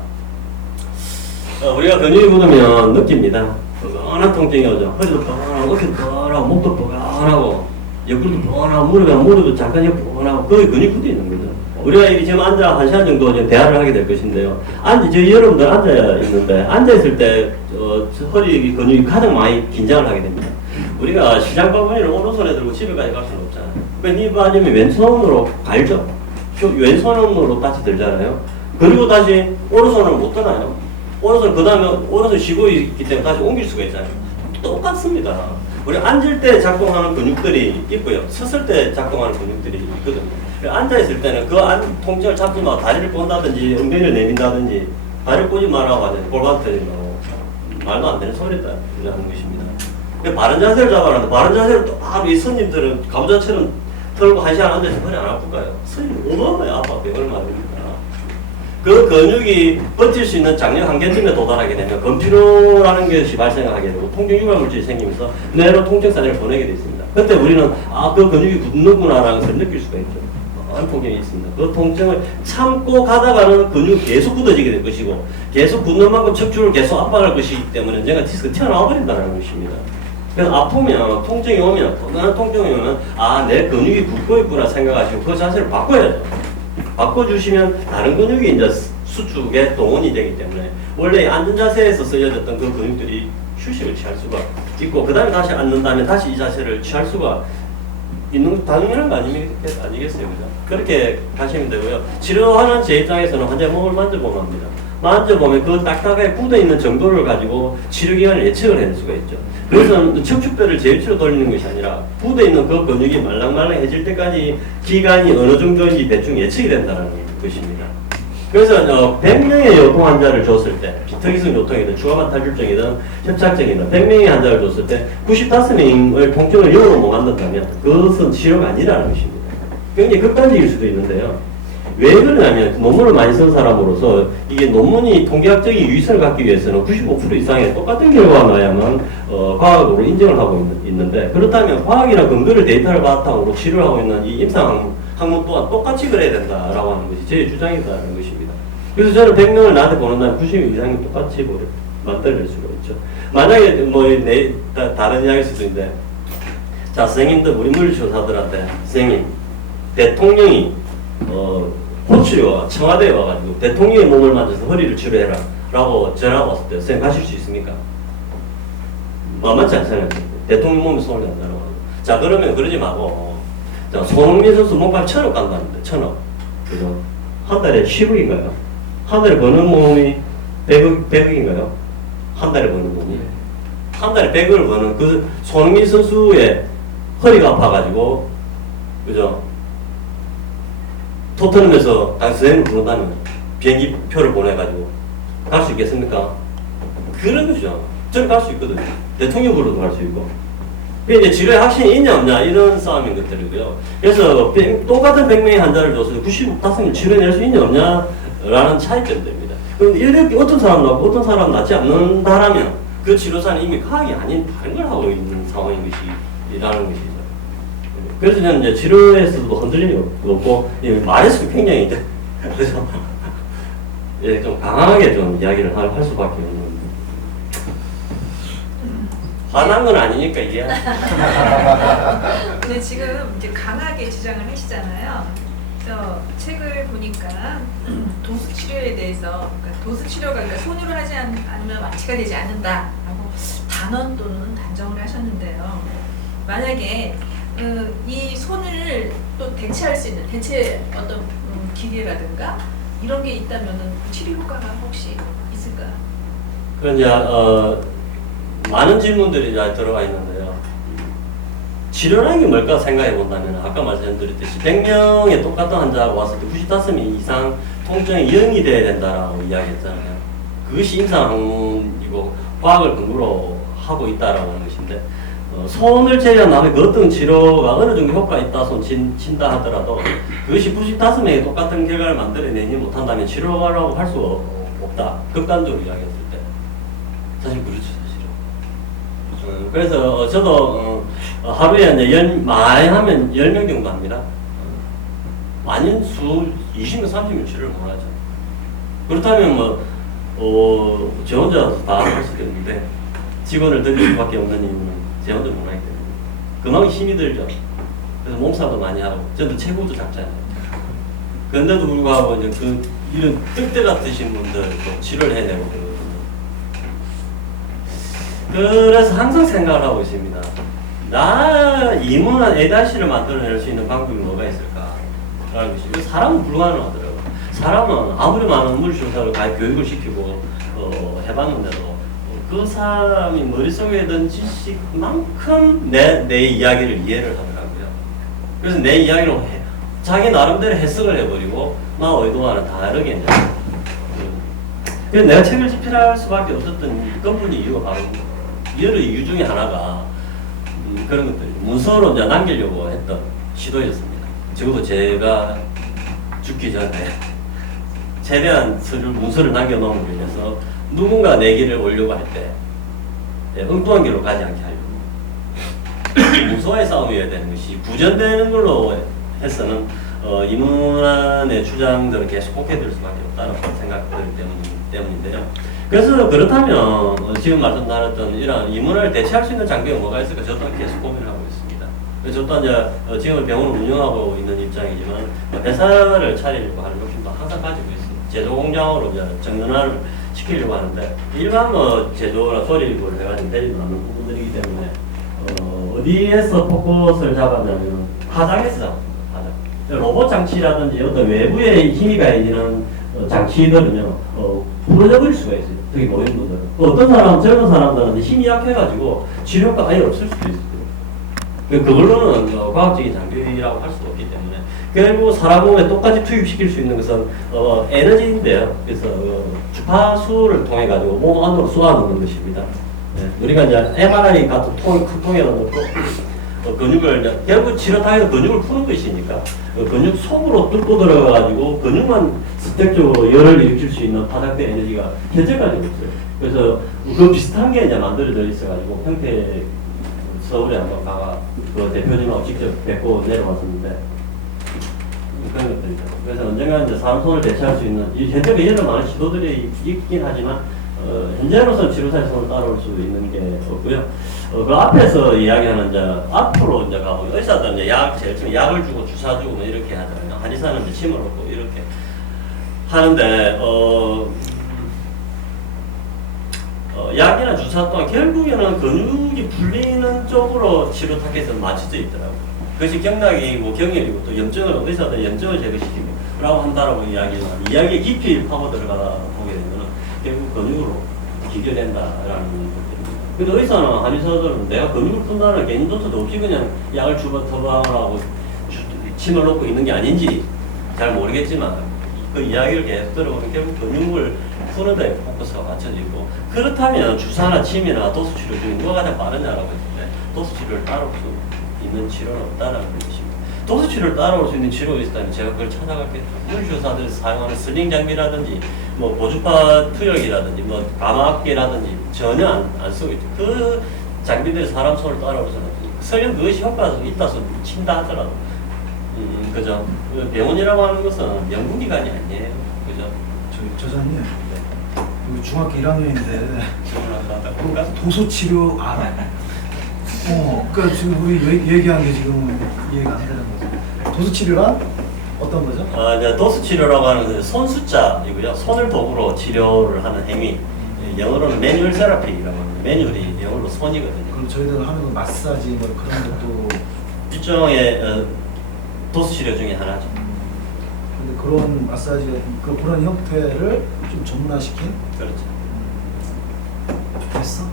우리가 근육이 굳으면 느낍니다. 뻔한 통증이 오죠. 허리도 뻔하고 어깨도 뻔하고 목도 뻔하고 옆구리도 뻔하고 무릎도 잠깐 뻔하고 거의 근육이 굳어 있는 거죠. 우리가 이 지금 앉아 1시간 정도 지금 대화를 하게 될 것인데요. 저희 여러분들 앉아 있는데 앉아 있을 때 허리 근육이 가장 많이 긴장을 하게 됩니다. 우리가 시장 바구니를 오른손에 들고 집에까지 갈 수는 없잖아요. 그러니까 이 빠지면 왼손으로 갈죠. 왼손으로 다시 들잖아요. 그리고 다시 오른손으로 못 드나요? 오른손 그 다음에 오른손 쉬고 있기 때문에 다시 옮길 수가 있잖아요. 똑같습니다. 우리 앉을 때 작동하는 근육들이 있고요. 섰을 때 작동하는 근육들이 있거든요. 앉아있을 때는 그 통증을 잡지 마 다리를 꼰다든지 엉덩이를 내민다든지 다리를 꼬지 말라고 하잖아요. 골반 때린다고 말도 안 되는 소리다 하는 것입니다. 바른 자세를 잡아라는데 바른 자세를 또 하루 이 스님들은 가부좌처럼 털고 1시간 앉아서 허리 안 아플까요? 스님 얼마나 아파 얼마나 됩니까? 그 근육이 버틸 수 있는 장력 한계점에 도달하게 되면 검피로라는 것이 발생하게 되고 통증 유발 물질이 생기면서 뇌로 통증 사진을 보내게 되어 있습니다. 그때 우리는 그 근육이 굳는구나라는 것을 느낄 수가 있죠. 통증이 있습니다. 그 통증을 참고 가다가는 근육이 계속 굳어지게 될 것이고 계속 굳는 만큼 척추를 계속 압박할 것이기 때문에 언젠가 디스크가 튀어나와 버린다는 것입니다. 그래서 아프면 통증이 오면 뻔한 통증이 오면 내 근육이 굳고 있구나 생각하시고 그 자세를 바꿔야죠. 바꿔주시면 다른 근육이 이제 수축에 동원이 되기 때문에 원래 앉은 자세에서 쓰여졌던 그 근육들이 휴식을 취할 수가 있고 그 다음에 다시 앉는 다음에 다시 이 자세를 취할 수가 있는 당연한 거 아니겠어요, 그죠? 그렇게 가시면 되고요. 치료하는 제 입장에서는 환자 몸을 만져보면 합니다. 만져보면 그 딱딱하게 굳어있는 정도를 가지고 치료기간을 예측을 해낼 수가 있죠. 그래서 척추뼈를 제일치로 돌리는 것이 아니라 굳어있는 그 근육이 말랑말랑해질 때까지 기간이 어느 정도인지 대충 예측이 된다는 것입니다. 그래서 100명의 요통 환자를 줬을 때 특이성 요통이든 추가만 탈출증이든 협착증이든 100명의 환자를 줬을 때 95명의 통증을 0으로 못 만든다면 그것은 치료가 아니라는 것입니다. 굉장히 극단적일 수도 있는데요. 왜 그러냐면 논문을 많이 쓴 사람으로서 이게 논문이 통계학적인 유의성을 갖기 위해서는 95% 이상의 똑같은 결과가 나야만 과학으로 인정을 하고 있는데 그렇다면 과학이나 근거를 데이터를 바탕으로 치료를 하고 있는 이 임상 학문 또한 똑같이 그래야 된다라고 하는 것이 제 주장이라는 것입니다. 그래서 저는 100명을 나한테 보낸다면 90명 이상이 똑같이 만들어낼 수가 있죠. 만약에 다른 이야기일 수도 있는데 자 선생님들 우리 물리치료사들한테 선생님 대통령이 호출이와 청와대에 와가지고 대통령의 몸을 만져서 허리를 치료해라 라고 전화가 왔을 때 선생님 가실 수 있습니까? 만만치 않잖아요. 대통령 몸에 손을 댄다고. 자 그러면 그러지 말고 자, 손흥민 선수 몸값 1,000억 간다는데 1,000억 그죠? 한 달에 10억인가요? 한 달에 버는 몸이 100억인가요? 한 달에 버는 몸이 한 달에 100억을 버는 그 손흥민 선수의 허리가 아파가지고 그죠? 토트넘에서 선생님을 부른다면 비행기 표를 보내가지고 갈 수 있겠습니까? 그런 거죠. 저는 갈 수 있거든요. 대통령 부르도 갈 수 있고. 그게 이제 치료에 확신이 있냐 없냐 이런 싸움인 것들이고요. 그래서 똑같은 100명의 환자를 줘서 95명 치료해낼 수 있냐 없냐라는 차이점들입니다. 그럼 이렇게 어떤 사람 낫고 어떤 사람 낫지 않는다라면 그 치료사는 이미 과학이 아닌 다른 걸 하고 있는 상황인 것이라는 것이죠. 그래서 저는 이제 치료에서도 흔들림이 없고 말에서도 굉장히 그래서 예, 좀 강하게 좀 이야기를 할 수밖에 없는. 화난 건 아니니까 이해하죠. 근데 지금 이제 강하게 주장을 하시잖아요. 그래서 책을 보니까 도수 치료에 대해서 그러니까 도수 치료가 그러니까 손으로 하지 않으면 완치가 되지 않는다라고 단언 또는 단정을 하셨는데요. 만약에 이 손을 또 대체할 수 있는 대체 어떤 기계라든가 이런 게 있다면은 치료 효과가 혹시 있을까요? 그건 이제 많은 질문들이 이제 들어가 있는데요. 치료라는 게 뭘까 생각해 본다면 아까 말씀드렸듯이 100명의 똑같은 환자가 왔을 때 95명 이상 통증이 0이 돼야 된다라고 이야기했잖아요. 그것이 임상학문이고 과학을 근거로 하고 있다라고 하는 것인데 손을 제외한 나머지 그 어떤 치료가 어느 정도 효과가 있다 손 친다 하더라도 그것이 95명이 똑같은 결과를 만들어내지 못한다면 치료라고 할 수가 없다. 극단적으로 이야기했을 때. 사실 그렇죠, 사실은. 그래서 저도 하루에 이제 많이 하면 10명 정도 합니다. 많은 수 20명, 30명 치료를 못 하죠. 그렇다면 저 혼자 다 할 수 있겠는데 직원을 들릴 수밖에 없는 이유는 제 혼자 못 하기 때문에 그만큼 힘이 들죠. 그래서 몸살도 많이 하고 저도 체구도 작잖아요. 그런데도 불구하고 이제 이런 뜰대 같으신 분들도 치료를 해내고 그러거든요. 그래서 항상 생각을 하고 있습니다. 나 이문한 A-를 만들어낼 수 있는 방법이 뭐가 있을까? 라는 것이 사람은 불가능하더라고요. 사람은 아무리 많은 물리치료사를 교육을 시키고 해봤는데도 그 사람이 머릿속에 든 지식만큼 내 이야기를 이해를 하더라고요. 그래서 내 이야기를 자기 나름대로 해석을 해버리고 나 의도와는 다르게 이제 그래서 내가 책을 집필할 수밖에 없었던 근본의 이유가 바로 여러 이유 중에 하나가 그런 것들 문서로 이제 남기려고 했던 시도였습니다. 적어도 제가 죽기 전에 최대한 문서를 남겨놓은 걸 위해서 누군가 내기를 올려고 할 때 엉뚱한 길로 가지 않게 하려고 문서와의 싸움이어야 되는 것이 부전되는 걸로 해서는 이문안의 주장들은 계속 곡해될 수밖에 없다는 생각들 때문인데요. 그래서 그렇다면 지금 말씀 나눴던 이런 이문안을 대체할 수 있는 장비가 뭐가 있을까 저도 계속 고민을 하고 있습니다. 저도 이제 지금 병원을 운영하고 있는 입장이지만 회사를 차리려고 하는 욕심도 항상 가지고 있습니다. 제조 공장으로 이제 정년화를 시키려고 하는데 일반 제조나 조립을 해가지고 되지도 않는 부분들이기 때문에 어디에서 포커스를 잡았냐면 화장에서 잡았습니다. 화장. 로봇 장치라든지 어떤 외부에 힘이 가해지는 장치들은요 부러져 버릴 수가 있어요. 특히 노인분들은. 또 어떤 사람 젊은 사람들은 힘이 약해가지고 치료가 아예 없을 수도 있어요. 그걸로는 과학적인 장비라고 할 수도 없기 때문에 결국 사람 몸에 똑같이 투입시킬 수 있는 것은 에너지인데요. 그래서 주파수를 통해 가지고 몸 안으로 쏘아넣는 것입니다. 네. 우리가 이제 MRI 같은 큰 통에다 넣고 근육을 이제 결국 치료타에서 근육을 푸는 것이니까 근육 속으로 뚫고 들어가 가지고 근육만 스택적으로 열을 일으킬 수 있는 파장된 에너지가 현재까지 없어요. 그래서 그 비슷한 게 이제 만들어져 있어 가지고 평택 서울에 한번 가가 그 대표님하고 직접 뵙고 내려왔었는데 그런 것들이죠. 그래서 언젠가 이제 사람 손을 대체할 수 있는 현재가 여러 많은 시도들이 있긴 하지만 현재로서는 치료사의 손을 따라올 수 있는 게 없고요. 그 앞에서 이야기하는 이제 앞으로 이제 가고 의사들은 이제 제일 처음 약을 주고 주사 주고 뭐 이렇게 하잖아요. 한의사는 이제 침을 얻고 이렇게 하는데 약이나 주사 또한 결국에는 근육이 풀리는 쪽으로 치료 타겟은 맞춰져 있더라고요. 그것이 경락이고 경혈이고 또 염증을 의사들 염증을 제거시키고 라고 한다라고 이야기의 깊이 파고 들어가다 보게 되면 결국 근육으로 기결된다라는 것들입니다. 그래서 의사는 한의사들은 내가 근육을 푼다는 개인도서도 없이 그냥 약을 처방하고 침을 놓고 있는 게 아닌지 잘 모르겠지만 그 이야기를 계속 들어보면 결국 근육을 푸는 데 포커스가 맞춰지고 그렇다면 주사나 침이나 도수치료 중에 누가 가장 빠르냐라고 했을 때 도수치료를 따라올 수 있는 치료는 없다라는 것입니다. 도수치료를 따라올 수 있는 치료가 있다면 제가 그걸 찾아갔겠죠. 물리치료사들이 사용하는 슬링 장비라든지 뭐 보주파 투여기라든지 뭐 가마압기라든지 전혀 안 쓰고 있죠. 그 장비들이 사람 손을 따라올 수는 없어요. 설령 그것이 효과가 있다서 친다 하더라도 그죠. 병원이라고 하는 것은 연구기관이 아니에요. 그죠. 저희 저자님 여기 중학교 1학년인데 그런가? 도수치료 알아? 그러니까 지금 우리 얘기한 게 지금 이해가 안 되는 거죠. 도수치료란 어떤 거죠? 이제 도수치료라고 하는 것은 손 숫자이고요. 손을 도구로 치료를 하는 행위. 영어로는 매뉴얼 세라피라고 합니다. 매뉴얼이 영어로 손이거든요. 그럼 저희들 하는 건 마사지 뭐 그런 것도 일종의 도수치료 중에 하나죠. 근데 그런 마사지 그런 형태를 좀 전문화시킨 그렇죠. 됐어?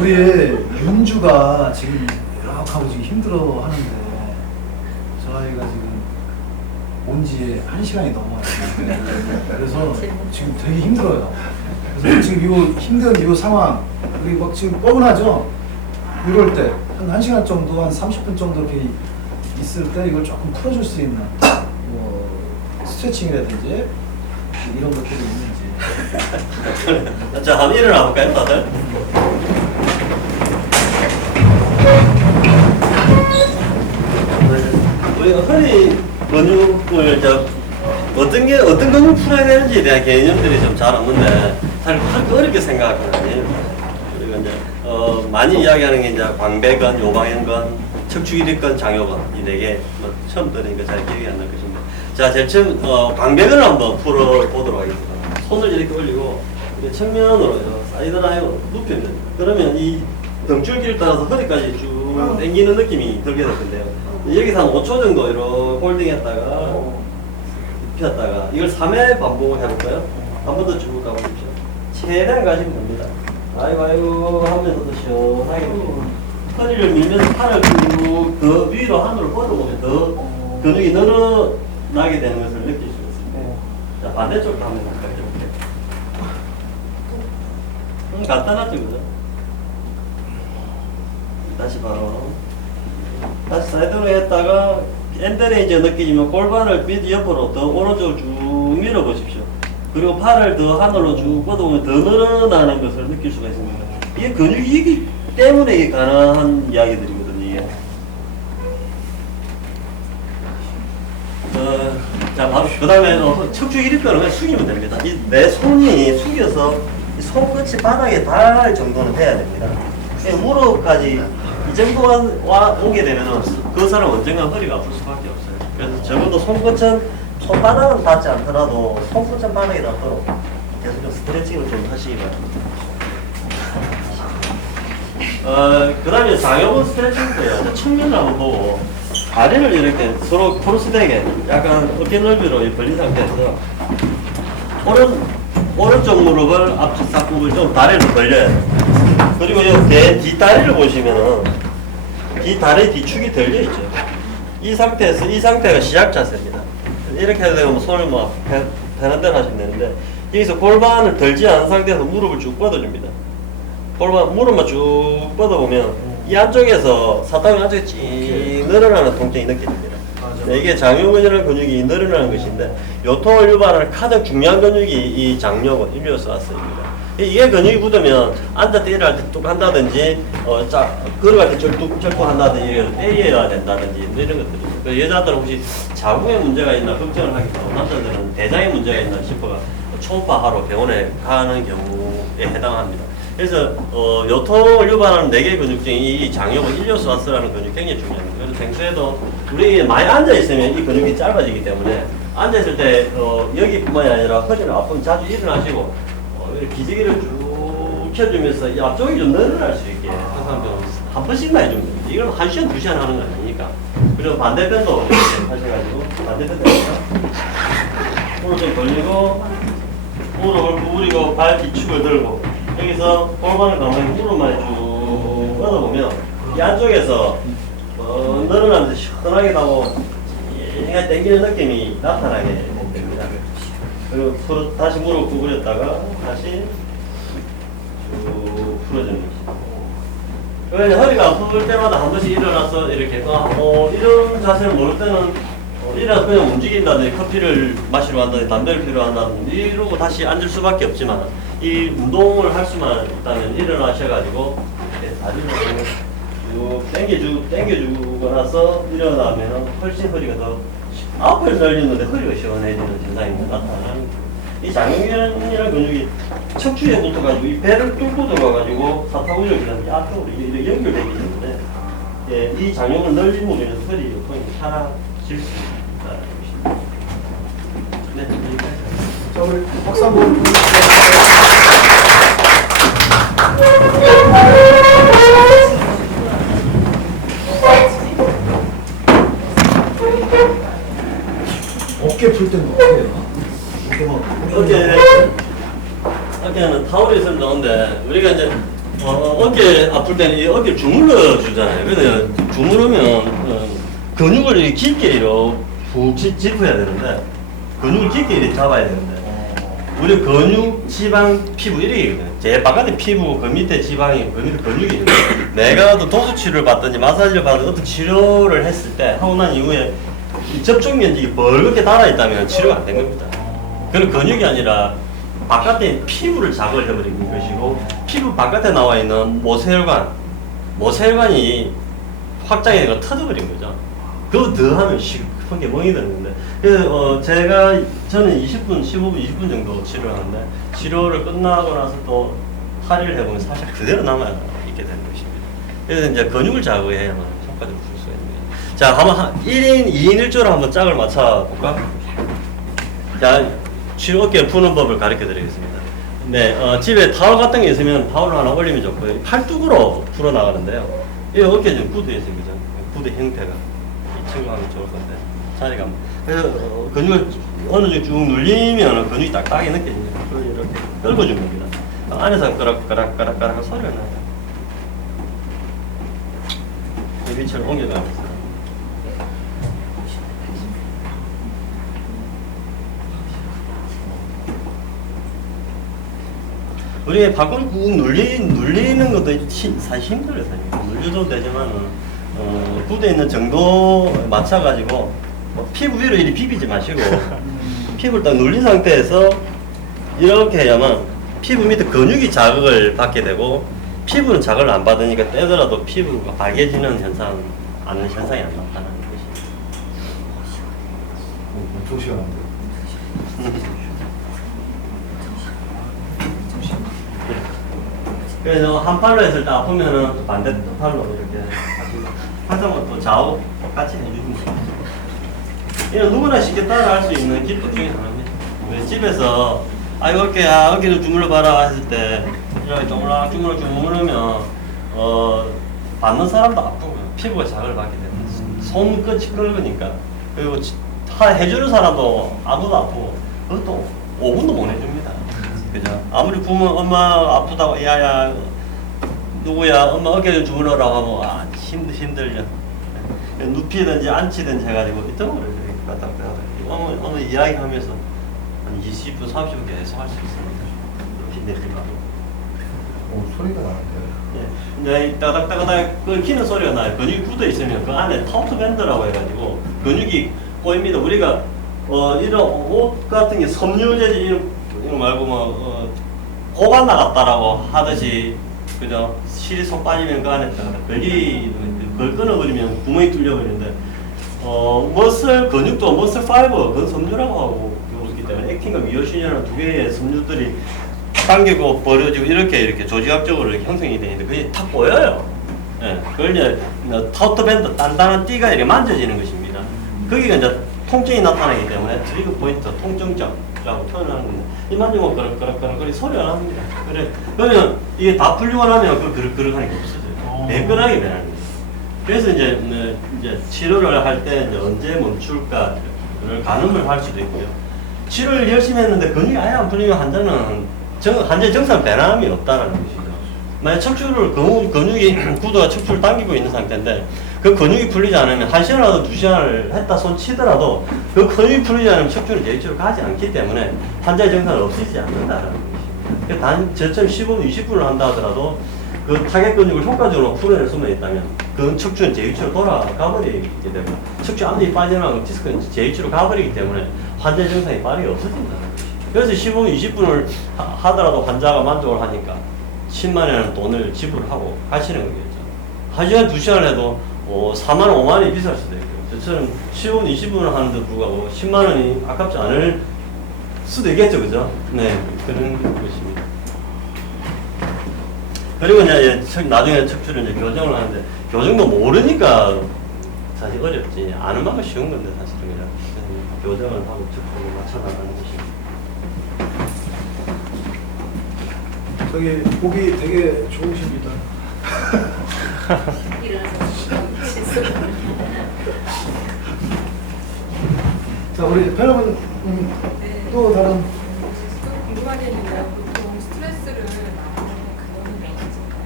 우리의 윤주가 지금 이렇게 하고 지금 힘들어 하는데 저희가 지금 온 지 1시간이 넘어요. 그래서 지금 되게 힘들어요. 그래서 지금 이거 힘든 이 상황 우리 막 지금 뻐근하죠? 이럴 때 한 1시간 정도 한 30분 정도 이렇게 있을 때 이걸 조금 풀어줄 수 있는 뭐 스트레칭이라든지 이런 것들이 있는지. 자, 한번 일어나 볼까요, 다들? 우리가 허리 근육을 어떤 근육을 풀어야 되는지에 대한 개념들이 좀 잘 없는데 사실 그렇게 어렵게 생각하거든요. 그리고 이제 많이 이야기하는 게 이제 광배근, 요방형근, 척추기립근, 장요근 이 네 개 처음 들으니까 잘 기억이 안 날 것인데 자, 제일 처음 광배근을 한번 풀어보도록 하겠습니다. 손을 이렇게 올리고 이렇게 측면으로 사이드 라인으로 눕히면 됩니다. 그러면 이 등줄기를 따라서 허리까지 쭉 당기는 느낌이 들게 될 건데요. 여기서 한 5초 정도 이렇게 홀딩했다가 폈다가 이걸 3회 반복을 해볼까요? 한 번 더 쭉 가보십시오. 최대한 가시면 됩니다. 아이고 하면서도 시원하게 허리를 밀면서 팔을 쭉 더 위로 하늘을 뻗어보면 더 근육이 늘어나게 되는 것을 느낄 수 있습니다. 자, 반대쪽도 한번 해볼게요. 간단하죠, 그죠? 다시 바로 다시 사이드로 했다가 엔드레이저 느끼지만 골반을 밑 옆으로 더 오른쪽으로 쭉 밀어보십시오. 그리고 팔을 더 하늘로 쭉 뻗어보면 더 늘어나는 것을 느낄 수가 있습니다. 이게 근육이기 때문에 이게 가능한 이야기들이거든요. 이게. 자, 바로 그 다음에 척추 이립근을 그냥 숙이면 됩니다. 내 손이 숙여서 이 손끝이 바닥에 닿을 정도는 돼야 됩니다. 무릎까지 이 정도만 오게 되면 그 사람 언젠가 허리가 아플 수밖에 없어요. 그래서 적어도 손바닥은 닿지 않더라도 손끝은 바닥에 닿도록 계속 좀 스트레칭을 좀 하시기 바랍니다. 그 다음에 장요근 스트레칭인데요. 측면을 한번 보고 다리를 이렇게 서로 크로스되게 약간 어깨 넓이로 벌린 상태에서 오른쪽 무릎을 앞쪽 삭굽을 좀 다리를 벌려야 돼요. 그리고 이 뒷다리를 보시면은 뒷다리 뒤축이 들려 있죠. 이 상태가 시작 자세입니다. 이렇게 해야 되면 손을 뭐 편한 대로 하시면 되는데 여기서 골반을 들지 않은 상태에서 무릎을 쭉 뻗어줍니다. 무릎만 쭉 뻗어보면 이 안쪽에서 사타구니 안쪽에 쭉 늘어나는 통증이 느껴집니다. 네, 이게 장요근이라는 근육이 늘어나는 것인데 요통을 유발하는 가장 중요한 근육이 이 장요근, 일요사스입니다. 이게 근육이 굳으면 앉아 때 일할 때 뚝 한다든지 걸어갈 때 절뚝 한다든지 때려야 된다든지 이런 것들이 여자들은 혹시 자궁에 문제가 있나 걱정을 하기도 하고 남자들은 대장에 문제가 있나 싶어가 초음파하러 병원에 가는 경우에 해당합니다. 그래서 요통을 유발하는 4개의 근육 중에 이 장요근 일요사스라는 근육이 굉장히 중요합니다. 그래서 평소에도 우리 많이 앉아있으면 이 근육이 짧아지기 때문에 앉아있을 때 여기뿐만이 아니라 허리를 아프면 자주 일어나시고 기지개를 쭉 켜주면서 이 앞쪽이 좀 늘어날 수 있게 항상 좀 한 번씩만 해주면 됩니다. 이건 1시간, 2시간 하는 거 아니니까. 그리고 반대편도 이렇게 하셔가지고 반대편도 무릎 좀 벌리고 무릎을 구부리고 발 뒤축을 들고 여기서 골반을 가만히 무릎만 쭉 뻗어보면 이 안쪽에서 늘어나면서 시원하게 나고 얘가 당기는 느낌이 나타나게 됩니다. 그리고 서로 다시 무릎 구부렸다가 다시 쭉 풀어주는 것이죠. 그래서 허리가 아플 때마다 한 번씩 일어나서 이렇게 이런 자세를 모를 때는 일어나서 그냥 움직인다든지 커피를 마시러 간다든지 담배를 피러 간다든지 이러고 다시 앉을 수밖에 없지만 이 운동을 할 수만 있다면 일어나셔가지고 다리를 쭉 당겨주고 나서 일어나면 훨씬 허리가 더 앞을 늘리는데 허리가 시원해지는 증상이 나타나는 이 장요근이라는 근육이 척추에 붙어가지고 이 배를 뚫고 들어가가지고 사타구니를 이 앞쪽으로 이렇게 연결되기 때문에 이 장요근 늘림으로 인해서 허리 요통이 사라질 수 있다. 네, 여기까지. 자, 우리 박수 한번. 어깨 풀 때는 어떻게 해요? 어깨는 타올이 있으면 좋은데 우리가 이제 어깨 아플 때는 이 어깨를 주물러 주잖아요. 그래서 주무르면 근육을 이렇게 깊게 이렇게 푹 짚어야 되는데 근육을 깊게 이렇게 잡아야 되는데 우리 근육, 지방, 피부 이렇게 있거든요. 제 바깥에 피부, 그 밑에 지방이, 그 밑에 근육이 있는데 내가 도수 치료를 받든지 마사지를 받든 어떤 치료를 했을 때 하고 난 이후에 이 접촉 면적이 벌겋게 달아있다면 치료가 안 된 겁니다. 그는 근육이 아니라 바깥에 피부를 자극을 해버리는 것이고 피부 바깥에 나와 있는 모세혈관이 확장이 되고 터져버린 거죠. 그거 더하면 시큰 게 멍이 드는데 그래서 저는 20분, 15분, 20분 정도 치료를 하는데 치료를 끝나고 나서 또 탈의를 해보면 사실 그대로 남아 있게 되는 것입니다. 그래서 이제 근육을 자극해야만 효과적으로 볼 수가 있는 거예요. 자, 한번 1인, 2인 1조로 한번 짝을 맞춰볼까? 자, 치료 어깨 푸는 법을 가르쳐 드리겠습니다. 네, 집에 타월 같은 게 있으면 타월을 하나 올리면 좋고요. 팔뚝으로 풀어 나가는데요. 이 어깨 좀 굳어 있어요, 그죠? 굳어 형태가. 이 친구 하면 좋을 건데. 자리가. 그래서 근육을 어느 정도 쭉 눌리면 근육이 딱딱하게 느껴집니다. 그걸 이렇게 긁어주면 됩니다. 안에서 까락까락 소리가 나요. 이 위치를 옮겨가면서. 우리 밖으로 꾹 눌리는 것도 사실 힘들어요. 사실. 눌려도 되지만 굳어 있는 정도 맞춰가지고 뭐 피부 위로 이리 비비지 마시고 피부를 딱 눌린 상태에서 이렇게 해야만 피부 밑에 근육이 자극을 받게 되고 피부는 자극을 안 받으니까 떼더라도 피부가 박해지는 현상이 안 나타나는 것입니다. 엄청 시원한데. 그래서 한 팔로 했을 때 아프면은 반대 팔로 이렇게 하시고 항상 또 좌우 똑같이 해주시면 됩니다. 이건 누구나 쉽게 따라 할 수 있는 기법 중에 하나입니다. 왜 집에서 어깨를 주물러 봐라 했을 때 이렇게 주물러 주물으면 받는 사람도 아프고요. 피부가 자극을 받게 됩니다. 손끝이 끓으니까 그리고 해주는 사람도 아무도 아프고 그것도 5분도 못 해줍니다. 그죠? 아무리 부모 엄마 아프다고 야야 누구야 엄마 어깨 좀 주물러라고 하면 힘들죠. 눕히든지 앉히든지 해가지고 이쪽으로 이렇게 갖다 대고 어머 이야기하면서 한 20분 30분 계속 할 수 있습니다. 힘내지 말고. 소리가 나는데. 네, 따닥따닥 긁히는 소리가 나요. 근육이 굳어 있으면 그 안에 타우트밴드라고 해가지고 근육이 꼬입니다. 우리가 이런 옷 같은 게 섬유 재질 이런 말고 뭐 고관 나갔다라고 하듯이 그죠? 실이 속 빠지면 그 안에 그걸 끊어버리면 구멍이 뚫려버리는데 근육도 머슬 파이버 그건 섬유라고 하고 그렇기 때문에 액틴과 미오신이라는 두 개의 섬유들이 당기고 버려지고 이렇게 조직학적으로 이렇게 형성이 되는데 그게 탁 보여요. 예, 그걸 이제 타우트밴드 단단한 띠가 이렇게 만져지는 것입니다. 거기가 이제 통증이 나타나기 때문에 트리거 포인트, 통증점이라고 표현하는 건데 이 만지면 그럭그럭 소리가 납니다. 그러면 이게 다 풀리고 나면 그 그럭그럭하는 게 없어져요. 매끈하게 되는 거예요. 그래서 이제 치료를 할 때 언제 멈출까를 가늠을 할 수도 있고요. 치료를 열심히 했는데 근육이 아예 안 풀리면 환자는 정상 변함이 없다는 것이죠. 만약 척추를 근육이 구도가 척추를 당기고 있는 상태인데 그 근육이 풀리지 않으면 1시간이라도 2시간을 했다 손 치더라도 그 근육이 풀리지 않으면 척추는 제이처로 가지 않기 때문에 환자의 정상을 없애지 않는다는 것입니다. 단 저처럼 15분, 20분을 한다 하더라도 그 타겟 근육을 효과적으로 풀어낼 수만 있다면 그 척추는 제이처로 돌아가 버리게 되고 척추 압력이 빠져나가면 디스크는 제이처로 가버리기 때문에 환자의 정상이 빠르게 없어진다는 것입니다. 그래서 15분, 20분을 하더라도 환자가 만족을 하니까 10만 원이라는 돈을 지불하고 하시는 거겠죠. 1시간, 2시간 해도 4만 원, 5만 원이 비쌀 수도 있고요. 저처럼 15분, 20분을 하는데 불구하고 10만 원이 아깝지 않을 수도 있겠죠, 그죠? 네, 그런 것입니다. 그리고 이제 나중에 척추를 이제 교정을 하는데 교정도 모르니까 사실 어렵지. 아는 만큼 쉬운 건데 사실은 그냥 교정을 하고 척추를 맞춰나가는 것입니다. 저기 보기 되게 좋으십니다. 자, 우리 여러분 또 다른 또 궁금한 게 있는데요. 보통 스트레스를 많이 그거는 뭐가요?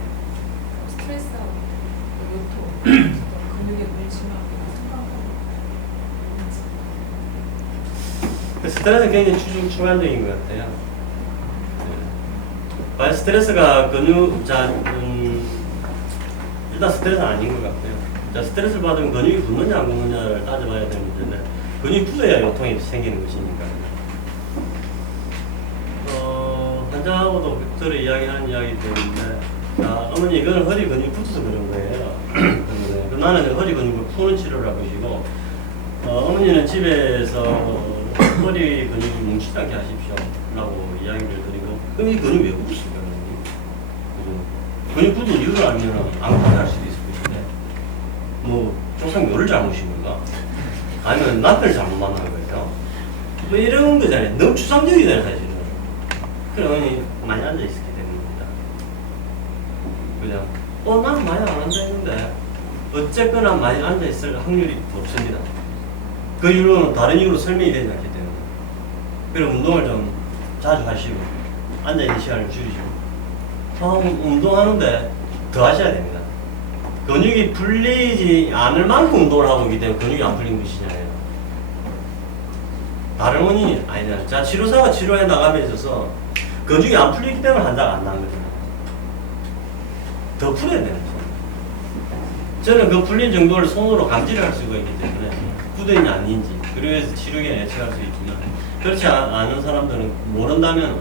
스트레스하고 요통, 근육의 물침하고 스트레스는 굉장히 주관적인 것 같아요. 과연 스트레스가 일단 스트레스는 아닌 것 같고요. 자, 스트레스를 받으면 근육이 굳느냐 안 굳느냐를 따져봐야 되는 문제인데 근육이 굳어야 요통이 생기는 것이니까. 환자하고도 저를 이야기하는 이야기 때문에 자, 어머니 이거는 허리 근육 붙어서 그런 거예요. 그런데 나는 허리 근육을 푸는 치료를 하고 계시고 어머니는 집에서 허리 근육이 뭉치지 않게 하십시오 라고 이야기를 드리고 그럼 이 근육 왜 붙습니까? 근육 붙은 이유를 알면 아무것도 할 수도 있을 것인데 뭐 조상묘를 잘못인 건가? 아니면 남편을 잘못 만난 거예요? 뭐 이런 거잖아요. 너무 추상적이잖아요 사실은. 그럼 어머니 많이 앉아있었기 때문입니다. 그냥 나는 많이 안 앉아있는데 어쨌거나 많이 앉아있을 확률이 없습니다. 그 이유는 다른 이유로 설명이 되지 않기 때문에. 그럼 운동을 좀 자주 하시고 앉아있는 시간을 줄이시고 운동하는데 더 하셔야 됩니다. 근육이 풀리지 않을 만큼 운동을 하고 있기 때문에 근육이 안 풀린 것이잖아요. 다른 원인이 아니잖아요. 자, 치료사가 치료해 나감에 있어서 근육이 안 풀리기 때문에 환자가 안 나는 거잖아요. 더 풀어야 되는 거죠. 저는 그 풀린 정도를 손으로 감지를 할 수가 있기 때문에 굳어있는지 아닌지 그래서 치료기에 예측할 수 있지만 그렇지 않은 사람들은 모른다면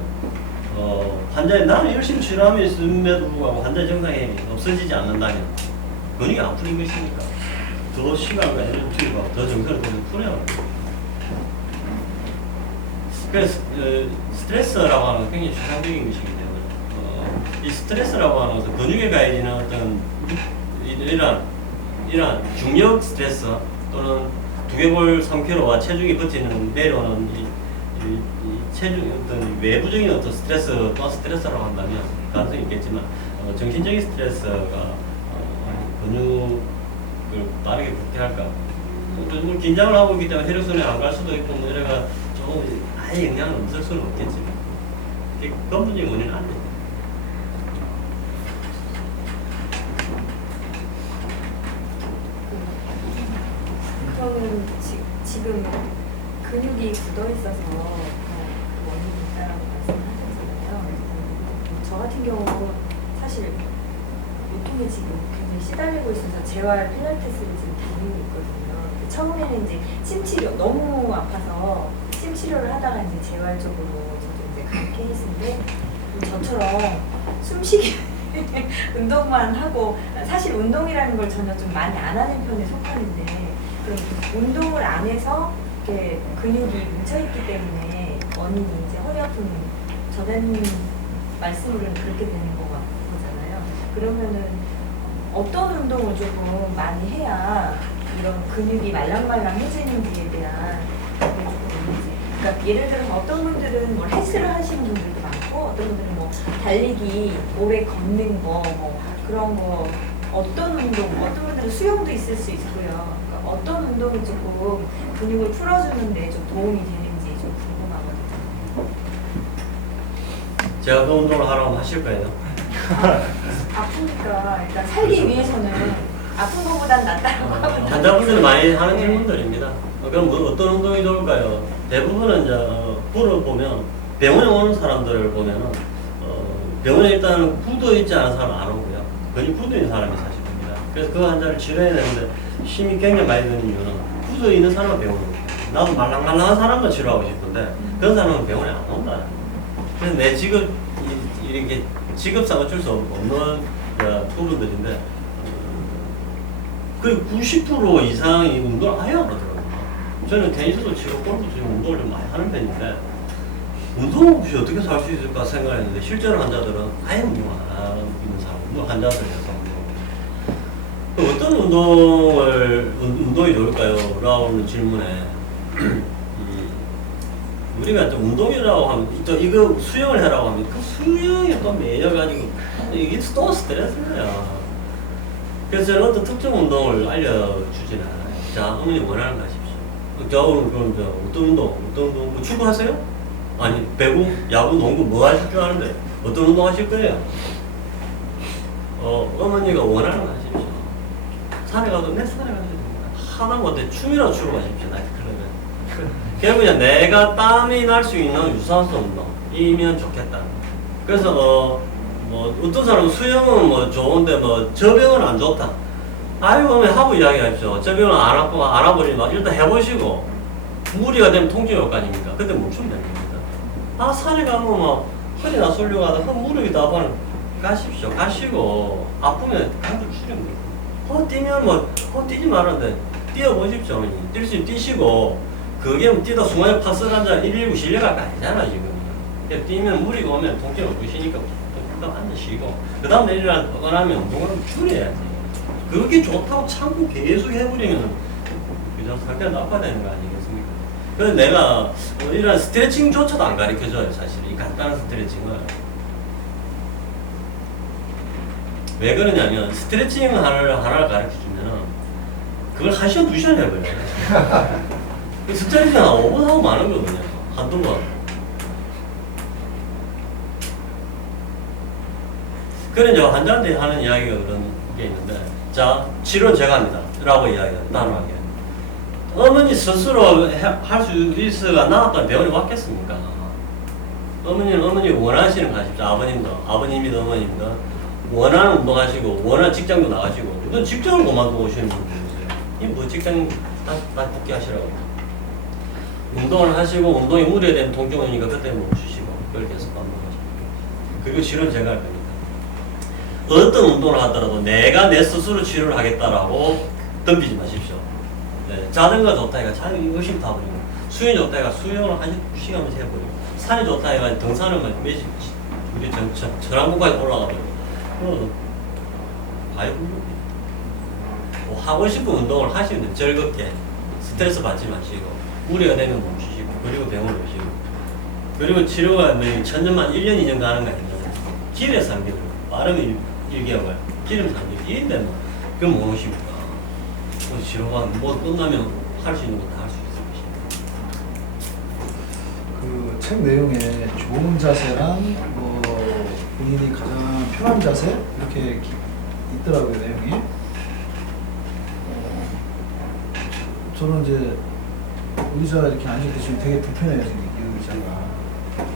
환자의 나는 열심히 치료하며 있음에도 불구하고 환자의 증상이 없어지지 않는다면 근육이 안 풀린 것이니까 더 시간과 에너지를 투입하고 더 정서를 더 풀어야 합니다. 그래서 스트레스라고 하는 것은 굉장히 추상적인 것이기 때문에 이 스트레스라고 하는 것은 근육에 가해지는 어떤 이러한 중력 스트레스 또는 두개골 3kg와 체중이 버티는 내려오는 이 체중 어떤 외부적인 어떤 스트레스 또한 스트레스라고 한다면 가능성이 있겠지만 정신적인 스트레스가 근육을 빠르게 극대할까? 뭐 긴장을 하고 있기 때문에 혈액순환이 안 갈 수도 있고 뭐 이래가 좀 아예 영향을 없을 수는 없겠지만 이게 근본적인 원인은 안 됩니다. 그러면 지금 근육이 굳어 있어서 그 원인이 있다라고 말씀하셨잖아요. 저 같은 경우도 사실 요통에 지금 굉장히 시달리고 있어서 재활 필라테스를 지금 다니고 있거든요. 처음에는 이제 침 치료 너무 아파서 침 치료를 하다가 이제 재활적으로 저도 이제 그렇게 했는데 저처럼 숨쉬기 운동만 하고 사실 운동이라는 걸 전혀 좀 많이 안 하는 편에 속하는데 그럼 운동을 안 해서 이렇게 근육이 뭉쳐있기 때문에 원인이 이제 허리 아픈 전에는 말씀으로는 그렇게 되는 거잖아요. 그러면은 어떤 운동을 조금 많이 해야 이런 근육이 말랑말랑해지는지에 대한 그게 조금 있는지. 그러니까 예를 들어서 어떤 분들은 뭐 헬스를 하시는 분들도 많고 어떤 분들은 뭐 달리기, 오래 걷는 거, 뭐 그런 거 어떤 운동, 어떤 분들은 수영도 있을 수 있고요. 그러니까 어떤 운동이 조금 근육을 풀어주는데 좀 도움이 되는지 좀 궁금하거든요. 제가 그 운동을 하라고 하실 거예요? 아프니까 일단 살기 위해서는 아픈 것보단 낫다고 하면 환자분들이 많이 하는 질문들입니다. 그럼 뭐 어떤 운동이 좋을까요? 대부분은 이제 물어보면 병원에 오는 사람들을 보면은 병원에 일단 굳어 있지 않은 사람 안 오고요. 근육 굳어 있는 사람이 사실 됩니다. 그래서 그 환자를 치료해야 되는데 힘이 굉장히 많이 드는 이유는 굳어 있는 사람은 병원에 옵니다. 나도 말랑말랑한 사람만 치료하고 싶은데 그런 사람은 병원에 안 온다. 그래서 내 직업 이렇게 직업상 어쩔 수 없는 부분들인데 거의 90% 이상이 운동을 아예 안 하더라고요. 저는 테니스도 치고 골프도 치고 운동을 좀 많이 하는 편인데 운동 없이 어떻게 살 수 있을까 생각했는데 실제로 환자들은 아예 운동 안 하는 사람, 운동 환자들이어서 어떤 운동이 좋을까요? 라는 질문에 우리가 또 운동이라고 하면 또 이거 수영을 하라고 하면 그 수영이 또 매여가지고 이게 또 스트레스예요. 그래서 저는 어떤 특정 운동을 알려주지는 않아요. 자, 어머니 원하는 거 하십시오. 그럼 어떤 운동? 뭐 축구 하세요? 아니, 배구, 야구, 농구 뭐 하실 줄 아는데 어떤 운동 하실 거예요? 어머니가 원하는 거 하십시오. 산에 가도 산에 가도 됩니다. 하나 못해 춤이라도 추러 가십시오. 나이트클럽에. 결국 그냥 내가 땀이 날 수 있는 유산소 운동이면 좋겠다. 그래서 뭐 어떤 사람은 수영은 뭐 좋은데 뭐 저병은 안 좋다. 아이고 하고 이야기하십시오. 저병은 안 와버리면 일단 해보시고 무리가 되면 통증이 올 거 아닙니까? 그때 멈추면 됩니다. 산에 가면 뭐 허리나 쏠려고 하다 무릎이 나가는 가십시오. 가시고 아프면 강도 줄이면 돼요. 뛰면 뛰지 말았는데 뛰어보십시오. 어머니. 뛸 수 있으면 뛰시고 그게 뭐 뛰다 순간에 팍 쓰러져 119 실려갈 거 아니잖아 지금. 그냥 뛰면 무리가 오면 통증 없으시니까 딱 앉으시고 그 다음 내일이랑 떠나면 운동을 줄여야지. 그게 좋다고 참고 계속 해버리면 그냥 상태가 나빠야 되는 거 아니겠습니까? 그래서 내가 이런 스트레칭조차도 안 가르쳐줘요 사실 이 간단한 스트레칭을. 왜 그러냐면 스트레칭 하나를 가르쳐주면 그걸 1시간 2시간 해버려요. 스트레칭 한 5분 하고 마는 거거든요. 한두 번. 그래 이제 환자한테 하는 이야기가 그런 게 있는데, 자 치료는 제가 합니다 라고 이야기해요. 단호하게. 어머니 스스로 할 수 있어가 나왔다는 병원에 왔겠습니까? 어머니 원하시는 거 하십시오. 아버님이든 어머님이든 원하는 운동 하시고 원하는 직장도 나가시고. 이건 직장을 그만두고 오시는 분들 있어요. 이뭐 직장 다시 복귀하시라고. 운동을 하시고 운동이 무리된 통증 오니까 그때 멈추시고 그걸 계속 반복하시고. 그리고 치료는 제가 할 겁니다. 어떤 운동을 하더라도 내가 내 스스로 치료를 하겠다라고 덤비지 마십시오. 네, 자전거 좋다 해가 자전거 의심 타버리고, 수영이 좋다 해가 수영을 한 시간만 해버리고, 산이 좋다 해가 등산을 몇십 우리 전항공까지 올라가버리고, 아이고 뭐 하고 싶은 운동을 하시면 돼요. 즐겁게 스트레스 받지 마시고 무리가 되면 멈추시고 그리고 병원 오시고. 그리고 치료가 천년만 1년 2년 가는 거 아니면 길에 3개월 빠르면 1개월 기름 3개월 이인데 뭐 그럼 뭐 오십니까? 치료가 뭐 끝나면 할 수 있는 거 다 할 수 있을 것입니다. 그 책 내용에 좋은 자세랑 뭐 본인이 가장 편한 자세 이렇게 있더라고요 내용이. 저는 이제 의자 이렇게 앉을 때 지금 되게 불편해요 지금 이 의자가.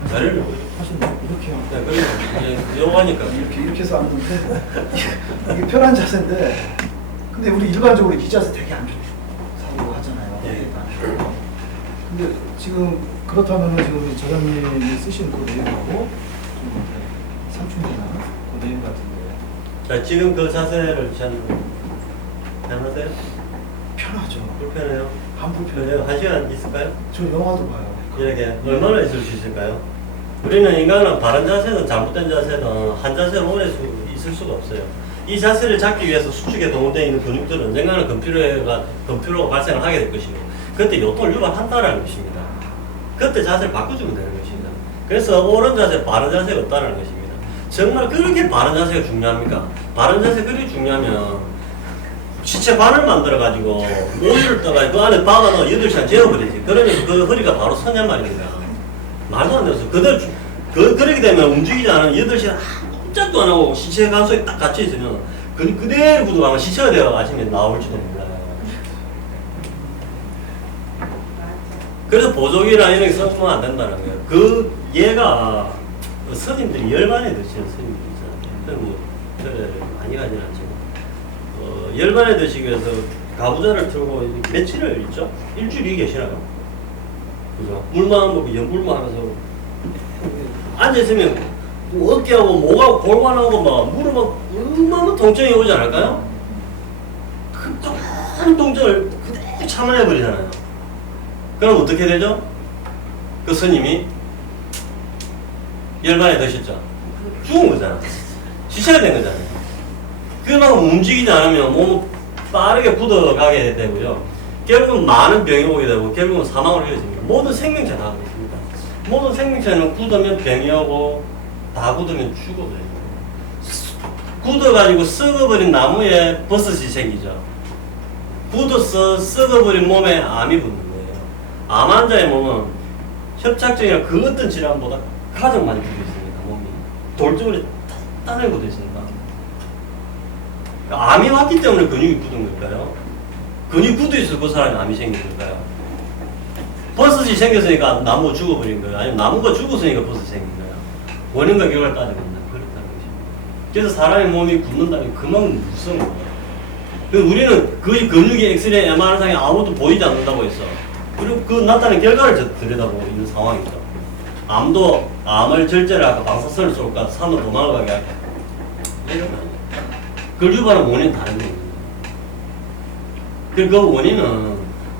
자리를 사실 이렇게 하면 네, 그래 요가니까 이렇게 해서 앉는데 이게 편한 자세인데 근데 우리 일반적으로 이 자세 되게 안 좋다고 하잖아요. 네. 근데 지금 그렇다면 지금 저장님이 쓰신 그 내용하고 좀 상충되나 그 내용 같은데. 자 지금 그 자세를 잘하세요? 편하죠. 불편해요? 안 불편해요. 1시간 있을까요? 저 영화도 봐요. 이렇게 얼마나 있을 수 있을까요? 우리는 인간은 바른 자세든 잘못된 자세든 한 자세로 오래 있을 수가 없어요. 이 자세를 잡기 위해서 수축에 동원되어 있는 근육들은 언젠가는 금피로가 발생을 하게 될 것이고 그때 요통을 유발한다는 것입니다. 그때 자세를 바꿔주면 되는 것입니다. 그래서 옳은 자세, 바른 자세가 없다는 것입니다. 정말 그렇게 바른 자세가 중요합니까? 바른 자세 그렇게 중요하면 시체 반을 만들어가지고 모유를 떠가지고 그 안에 박아넣어 8시간 재워버리지. 그러면 그 허리가 바로 서냔 말입니다. 말도 안 돼서 그렇게 되면 움직이지 않으면 8시간 꼼짝도 안 하고 시체 간속에 딱 갇혀 있으면 그대로 굳어가면 시체가 되어 아침에 나올지도 몰라요. 그래서 보조기나 이런 게 써주면 안 된다는 거예요. 얘가 스님들이 열반에 드시는 스님들이 있잖아요. 뭐 그래 많이 가진 않지만 열반에 드시기 위해서 가부좌를 틀고 며칠을 있죠? 일주일이 계시나요? 그죠? 물만 먹고 연불만 하면서 앉아있으면 어깨하고 목하고 골반하고 막 무릎하고 얼마나 통증이 오지 않을까요? 그 큰 통증을 그대로 참아내버리잖아요. 그럼 어떻게 되죠? 그 스님이 열반에 드셨죠? 죽은 거잖아. 시체가 된 거잖아요. 그만큼 움직이지 않으면 몸은 빠르게 굳어가게 되고요. 결국은 많은 병이 오게 되고 결국은 사망으로 이어집니다. 모든 생명체 다 그렇습니다. 모든 생명체는 굳으면 병이 오고 다 굳으면 죽어버려요. 굳어가지고 썩어버린 나무에 버섯이 생기죠. 굳어서 썩어버린 몸에 암이 붙는 거예요. 암 환자의 몸은 협착증이나 그 어떤 질환보다 가장 많이 굳어 있습니다. 몸이 돌적으로 단단하게 굳어 있습니다. 암이 왔기 때문에 근육이 굳은 걸까요? 근육이 굳어 있어서 그 사람이 암이 생긴 걸까요? 버섯이 생겼으니까 나무가 죽어버린 거예요? 아니면 나무가 죽었으니까 버섯이 생긴 거예요? 원인과 결과를 따지면 그렇다는 것입니다. 그래서 사람의 몸이 굳는다는 게 그만큼 무서운 거예요. 우리는 그 근육의 엑스레이, MR상에 아무것도 보이지 않는다고 했어. 그리고 그 나타낸 결과를 들여다보고 있는 상황이죠. 암도 암을 절제를 하고 방사선을 쏠까 산으로 도망가게 할게. 이러면 안 돼. 그걸 유발하는 원인은 다른 거예요. 그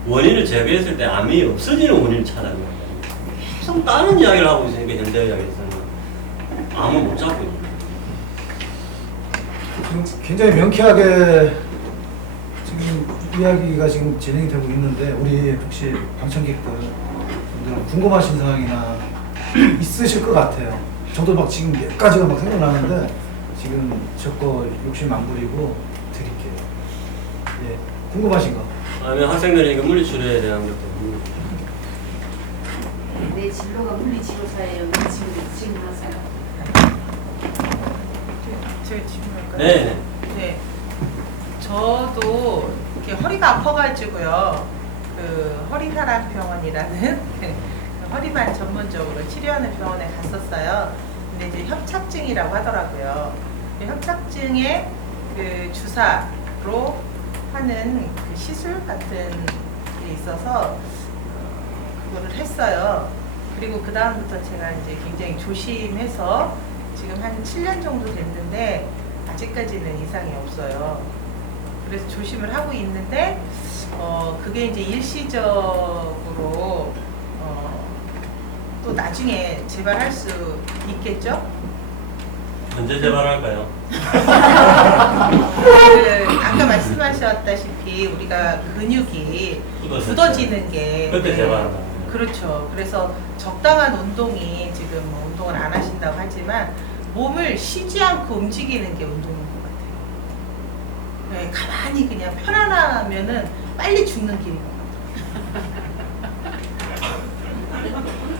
원인을 제거했을 때 암이 없어지는 원인을 찾아내는 거예요. 계속 다른 이야기를 하고 있으니까 현대의학에서는 암을 못 잡고 있는 거예요. 지금 굉장히 명쾌하게 지금 이야기가 지금 진행이 되고 있는데 우리 혹시 방청객들 궁금하신 사항이나 있으실 것 같아요. 저도 막 지금 몇 가지가 막 생각나는데 지금 저거 욕심 안 부리고 드릴게요. 예, 궁금하신 거. 아니면 학생들이 물리치료에 대한 것도 내 진로가 물리치료사예요. 지금 하세요. 제가 질문할까요? 네. 네. 저도 이렇게 허리가 아파가지고요. 그 허리사랑병원이라는 허리만 전문적으로 치료하는 병원에 갔었어요. 근데 이제 협착증이라고 하더라고요. 그 협착증에 그 주사로 하는 그 시술 같은 게 있어서 그거를 했어요. 그리고 그 다음부터 제가 이제 굉장히 조심해서 지금 한 7년 정도 됐는데 아직까지는 이상이 없어요. 그래서 조심을 하고 있는데 그게 이제 일시적으로 또 나중에 재발할 수 있겠죠? 언제 재발할까요? 아까 말씀하셨다시피 우리가 근육이 굳어지는 게 그때 재발한다. 그렇죠. 그래서 적당한 운동이 지금 뭐 운동을 안 하신다고 하지만 몸을 쉬지 않고 움직이는 게 운동인 것 같아요. 네, 가만히 그냥 편안하면은 빨리 죽는 길인 것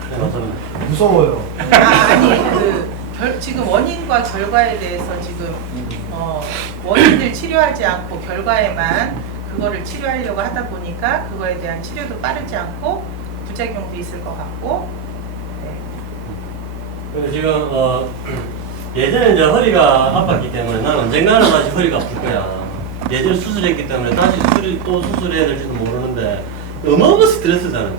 네, 맞습니다. 무서워요. 같아요. 아니 지금 원인과 결과에 대해서 지금 원인을 치료하지 않고 결과에만 그거를 치료하려고 하다 보니까 그거에 대한 치료도 빠르지 않고 부작용도 있을 것 같고. 네. 그리고 지금 예전에 이제 허리가 아팠기 때문에 난 언젠가는 다시 허리가 아플 거야. 예전에 수술했기 때문에 다시 또 수술해야 될지도 모르는데 어마어마한 스트레스잖아요,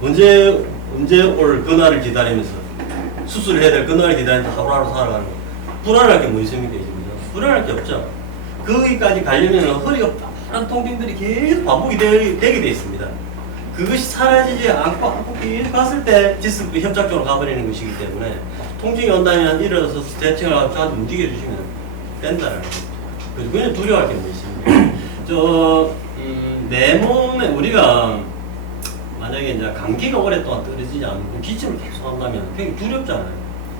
사실은. 언제 올 그날을 기다리면서 수술을 해야 될 그날을 기다리면서 하루하루 살아가는 거. 불안할 게 뭐 있습니까, 이제? 불안할 게 없죠. 거기까지 가려면 허리가 빠른 통증들이 계속 반복이 되게 돼 있습니다. 그것이 사라지지 않고 계속 갔을 때 디스크 협착적으로 가버리는 것이기 때문에 통증이 온다면 일어나서 스트레칭을 하고 저한테 움직여주시면 된다라는 거죠. 그래서 그냥 두려워할 게 뭐 있습니까? 내 몸에 우리가 만약에 이제 감기가 오랫동안 떨어지지 않고 기침을 계속 한다면 굉장히 두렵잖아요.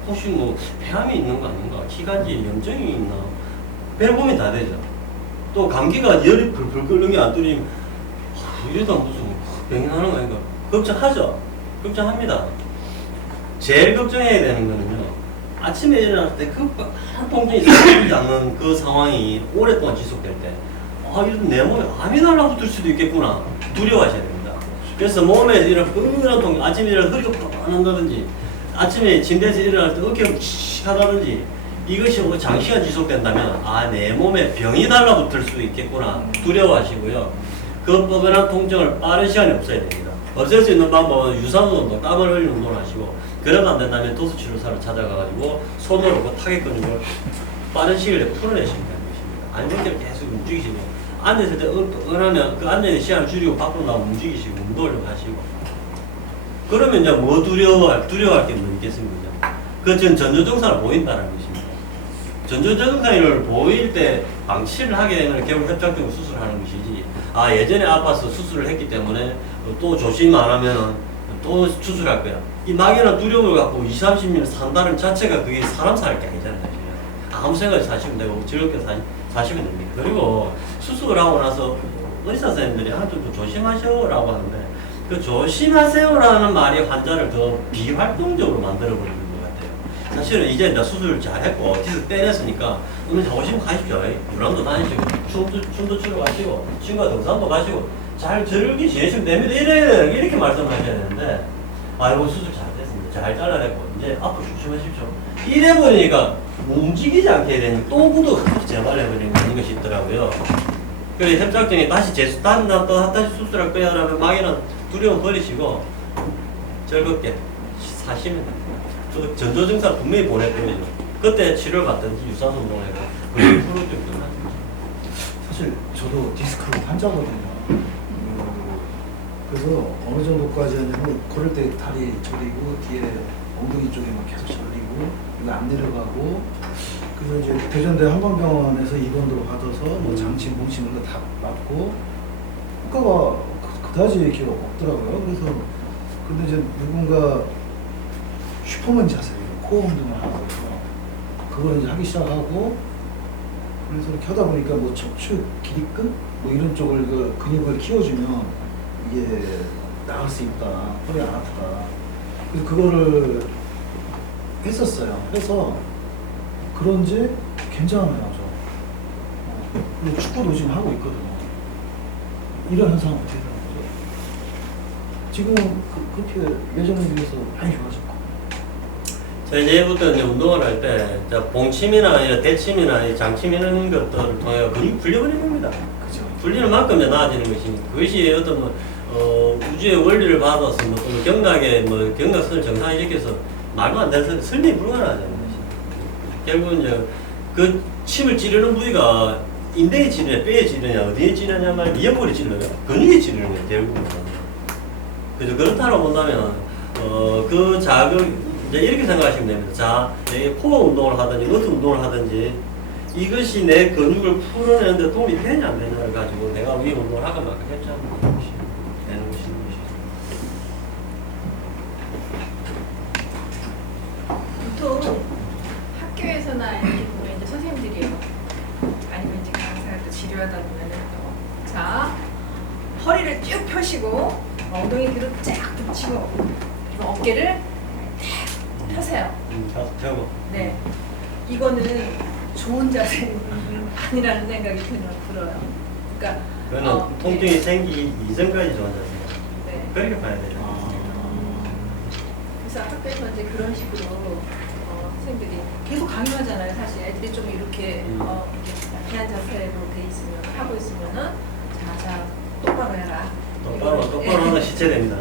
혹시 뭐 폐암이 있는 거 아닌가? 기관지에 염증이 있나? 배고픔이 다 되죠. 또 감기가 열이 불불 끓는 게 안 뚫리면 이러다 무슨 병이 나는 거 아닌가? 걱정하죠. 걱정합니다. 제일 걱정해야 되는 거는요. 아침에 일어날 때 그 한 통증이 사라지지 않는 그 상황이 오랫동안 지속될 때 이런 내 몸에 암이 달라붙을 수도 있겠구나. 두려워하셔야 됩니다. 그래서 몸에 이런 뻔한 통증, 아침에 일어나 허리가 팍 한다든지 아침에 침대에서 일어날 때 어깨가 칙 하다든지 이것이 장시간 지속된다면 내 몸에 병이 달라붙을 수 있겠구나. 두려워하시고요. 그 뻔한 통증을 빠른 시간에 없애야 됩니다. 없앨 수 있는 방법은 유산소 운동, 땀을 흘리는 운동을 하시고 그러면 안 된다면 도수치료사를 찾아가가지고 손으로 그 타겟 근육을 빠른 시일 내에 풀어내시면 되는 것입니다. 아니면 계속 움직이시고 앉았을 때 하면 그 앉아있는 시간을 줄이고 밖으로 나오면 움직이시고 운동을 좀 하시고 그러면 이제 뭐 두려워할 게 뭐 있겠습니까? 그 전조증상을 보인다는 것입니다. 전조증상을 보일 때 방치를 하게 되면 결국 협착증 수술을 하는 것이지 예전에 아파서 수술을 했기 때문에 또 조심 안 하면 또 수술할 거야. 이 막연한 두려움을 갖고 20, 30년 산다는 자체가 그게 사람 살 게 아니잖아요. 아무 생각이 사시면 되고 즐겁게 사시면 됩니다. 그리고 수술을 하고 나서 의사 선생님들이 좀 조심하셔라고 하는데 그 조심하세요라는 말이 환자를 더 비활동적으로 만들어버리는 것 같아요. 사실은 이제 수술을 잘했고 디스크 떼냈으니까 오시면 가십시오. 유람도 다니시고 춤도 추러 가시고 친구와 등산도 가시고 잘 즐기 지내시면 됩니다. 이렇게 말씀하셔야 되는데 이거 수술 잘 됐습니다. 잘 잘라냈고 이제 앞으로 조심하십시오. 이래버리니까 움직이지 않게 되는 또 구도 재발해버리는 것이 있더라고요. 그래서 협착증이 다시 다시 수술할 거야 라는 막연한 두려움 버리시고 즐겁게 사시면 돼요. 그 전조 증상 분명히 보내드려요. 그때 치료를 받든지 유산소 운동해가 그게 프로 좀 끝나죠. 사실 저도 디스크 환자거든요. 그래서 어느 정도까지 하냐면 걸을 때 다리 저리고 뒤에 엉덩이 쪽에 막 계속 저리고 여기 안 내려가고 그래서 이제 대전대 한방병원에서 입원도 받아서 뭐 장침, 뭉침 이런 거 다 맞고 효과가 그다지 이렇게 없더라고요. 그래서 근데 이제 누군가 슈퍼맨 자세로 코어 운동을 하고 그걸 이제 하기 시작하고 그래서 이렇게 하다 보니까 뭐 척추 기립근 뭐 이런 쪽을 그 근육을 키워주면 이게 나을 수 있다. 허리 안 아프다. 그래서 그거를 했었어요. 해서 그런지 괜찮아요. 저. 그리고 축구도 지금 하고 있거든요. 이런 현상은 어떻게 되는 거죠? 지금은 그렇게 예전에 비해서 많이 좋아졌고. 자, 이제부터 이제 운동을 할 때, 봉침이나 대침이나 이 장침 이런 것들을 통해 근육이 풀려버리는 겁니다. 그죠. 풀리는 만큼 이제 나아지는 것이니까 그것이 어떤 우주의 원리를 받아서 뭐 또는 경락의 경락선을 정상화시켜서 말도 안 되는 설명이 불가능하다는 것이. 결국은 이제 그 침을 찌르는 부위가 인대에 찌르냐, 뼈에 찌르냐, 어디에 찌르냐 말 미역골에 찌르냐, 근육에 찌르는 거예요, 결국은. 그래서 그렇다고 본다면 그 자극 이제 이렇게 생각하시면 됩니다. 자, 내 코어 운동을 하든지 너트 운동을 하든지 이것이 내 근육을 풀어내는데 도움이 되냐 안 되냐를 가지고 내가 위 운동을 하건 말건 했잖아. 되는 것이. 보통 학교에서나 이렇게 보면 이제 선생님들이요. 아니면 이제 강사가 또 치료하다 보면은 또 자, 허리를 쭉 펴시고 엉덩이 뒤로 쫙 붙이고 그리고 어깨를 탁 펴세요. 펴고. 네. 이거는 좋은 자세는 아니라는 생각이 들어요. 그러니까 그거는 통증이 생기기 이전까지 좋은 자세예요. 네. 그렇게 봐야 돼요. 그래서 학교에서 이제 그런 식으로 선생님들이 계속 강요하잖아요. 사실 애들이 좀 이렇게 약한 자세로 돼 있으면 하고 있으면은 자 똑바로 해라. 똑바로 하면 시체됩니다.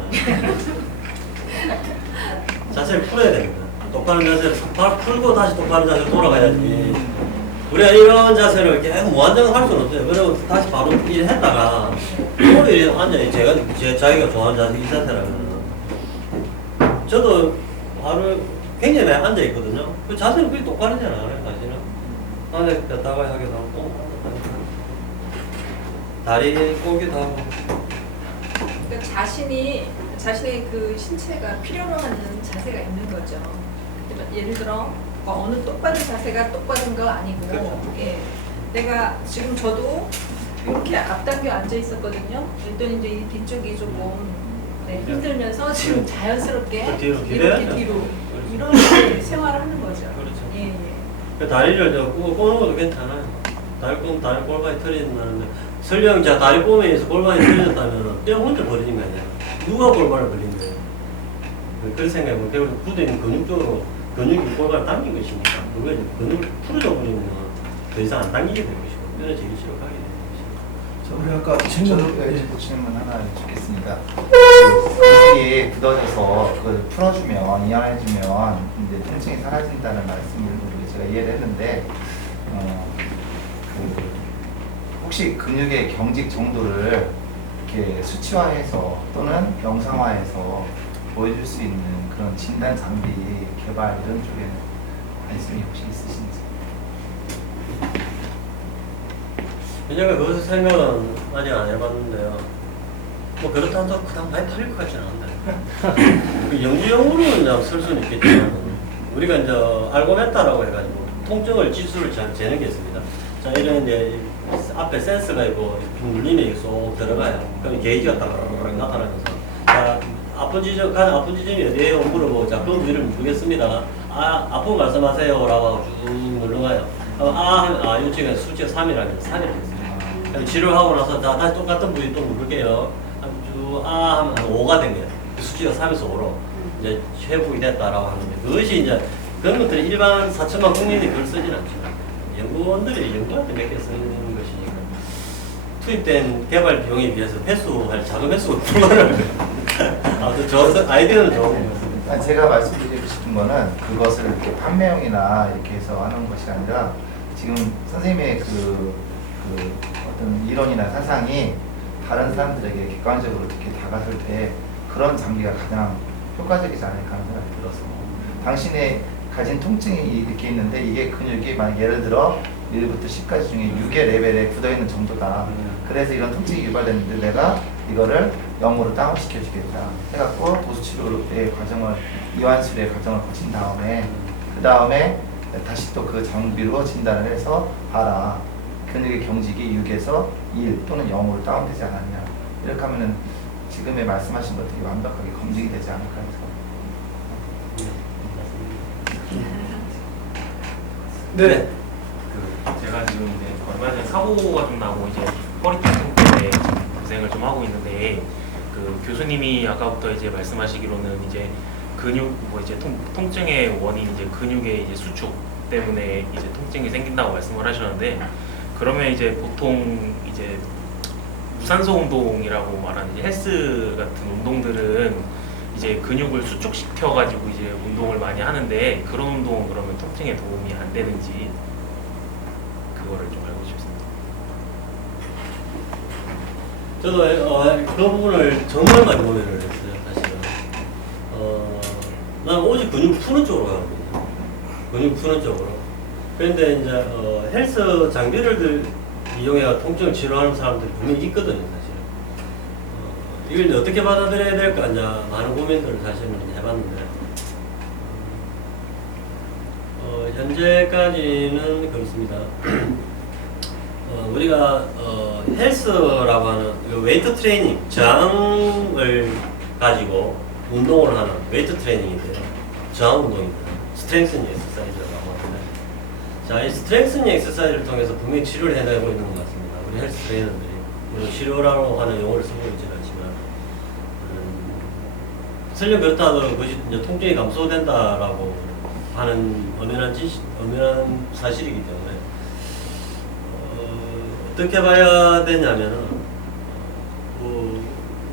자세를 풀어야 됩니다. 똑바른 자세를 풀고 다시 똑바른 자세로 돌아가야지. 우리가 이런 자세를 계속 무한정을 할 수는 없어요. 그리고 다시 바로 일했다가 또 이렇게 앉아 자기가 좋아하는 자세 이 자세라면 저도 바로 굉장히 많이 앉아 있거든요. 그 자세는 그게 똑바르잖아요, 사실은. 안에 뺐다가 하기도 하고, 다리 꼬기도 하고. 그러니까 자신의 그 신체가 필요로 하는 자세가 있는 거죠. 예를 들어 어느 똑바른 자세가 똑바른 거 아니고, 그렇죠. 예, 내가 지금 저도 이렇게 앞당겨 앉아 있었거든요. 그랬더니 이제 이 뒤쪽이 조금 힘들면서 지금 자연스럽게 뒤로 이렇게 뒤로 이런 생활을 하는 거죠. 그렇죠. 예, 예. 그 다리를 꼬는 것도 괜찮아요. 다리 꼬면 다리 골반이 틀어진다는데, 설령 자 다리 꼬면서 골반이 틀어졌다면 뼈 혼자 버리는 거 아니야. 누가 골반을 버린 거예요? 그런 생각해보면 결국 굳어있는 근육 쪽으로 근육이 골반을 당긴 것이니까 그거 이제 근육을 풀어져 버리면 더 이상 안 당기게 될 것이고 뼈는 제일 싫어 가게 되는 것이고. 자, 우리 아까 저도 질문 하나 여쭙겠습니다. 근육이 굳어져서 그걸 풀어주면, 이완해주면 이제 통증이 사라진다는 말씀을 제가 이해를 했는데, 혹시 근육의 경직 정도를 이렇게 수치화해서 또는 영상화해서 보여줄 수 있는 그런 진단 장비 개발 이런 쪽에 관심이 혹시 있으신지? 왜냐면 그것을 생각은 아직 안 해봤는데요. 뭐 그렇다 한다고 그다음 많이 팔릴 것 같지는 않은데. 그 영주용으로는 쓸 수는 있겠지만 우리가 이제 알고메타라고 해가지고 통증을 지수를 재는 게 있습니다. 자, 이런 이제 앞에 센서가 있고 눌리면 쏙 들어가요. 그럼 게이지가 딱 나타나면서 자, 아픈 지점, 가장 아픈 지점이 어디에요? 물어보고 자, 그 부위를 누르겠습니다. 아픈 거 말씀하세요라고 쭉 눌러가요. 이 지금 수치가 3이라면 3이 되겠습니다. 치료하고 나서 자, 다시 똑같은 부위 또 누를게요. 하면 5가 된 거예요. 수치가 3에서 5로 이제 회복이 됐다라고 하는데 그것이 이제 그런 것들이 일반 4천만 국민이 그걸 쓰진 않죠. 연구원들이 연구할 때 몇 개 쓰는 것이니까 투입된 개발 비용에 비해서 자금 회수가 불가능할 거예요. 아무튼 저 아이디어는 좋은 것 같습니다. 제가 말씀드리고 싶은 거는 그것을 이렇게 판매용이나 이렇게 해서 하는 것이 아니라 지금 선생님의 그 어떤 이론이나 사상이 다른 사람들에게 객관적으로 특히 다가설 때 그런 장비가 가장 효과적이지 않을까 하는 생각이 들어서 당신의 가진 통증이 이렇게 있는데 이게 근육이 만약 예를 들어 1부터 10까지 중에 6의 레벨에 굳어있는 정도다. 그래서 이런 통증이 유발됐는데 내가 이거를 0으로 다운시켜 주겠다 해갖고 도수치료의 과정을 이완술의 과정을 거친 다음에 그 다음에 다시 또 그 장비로 진단을 해서 봐라 근육의 경직이 6에서 1 또는 0으로 다운되지 않았냐 이렇게 하면은 지금의 말씀하신 것들이 완벽하게 검증이 되지 않을까 해서 네. 제가 지금 이제 얼마 전에 사고가 좀 나고 이제 허리 통증 때문에 고생을 좀 하고 있는데 그 교수님이 아까부터 이제 말씀하시기로는 이제 근육 뭐 이제 통증의 원인 이제 근육의 이제 수축 때문에 이제 통증이 생긴다고 말씀을 하셨는데 그러면 이제 보통 이제 무산소 운동이라고 말하는 이제 헬스 같은 운동들은 이제 근육을 수축시켜 가지고 이제 운동을 많이 하는데 그런 운동은 그러면 통증에 도움이 안 되는지 그거를 좀 알고 싶습니다. 저도 그 부분을 정말 많이 고민을 했어요, 사실은. 난 오직 근육 푸는 쪽으로 가거든요. 근육 푸는 쪽으로. 그런데 이제 헬스 장비를 이용해 통증을 치료하는 사람들이 분명히 있거든요, 사실. 이걸 이제 어떻게 받아들여야 될까, 이제 많은 고민들을 사실은 해봤는데, 현재까지는 그렇습니다. 우리가 헬스라고 하는 웨이트 트레이닝, 저항을 가지고 운동을 하는 웨이트 트레이닝인데요. 저항 운동입니다. 스트렝스닝 엑서사이즈라고 하는데, 자, 이 스트렝스닝 엑서사이즈를 통해서 분명히 치료를 해내고 있는 것 같습니다. 우리 헬스 트레이너들이. 물론 치료라고 하는 용어를 쓰고 있지는 않지만, 설령 그렇다 하더라도 그것이 이제 통증이 감소된다라고 하는 엄연한 사실이기 때문에, 어떻게 봐야 되냐면은,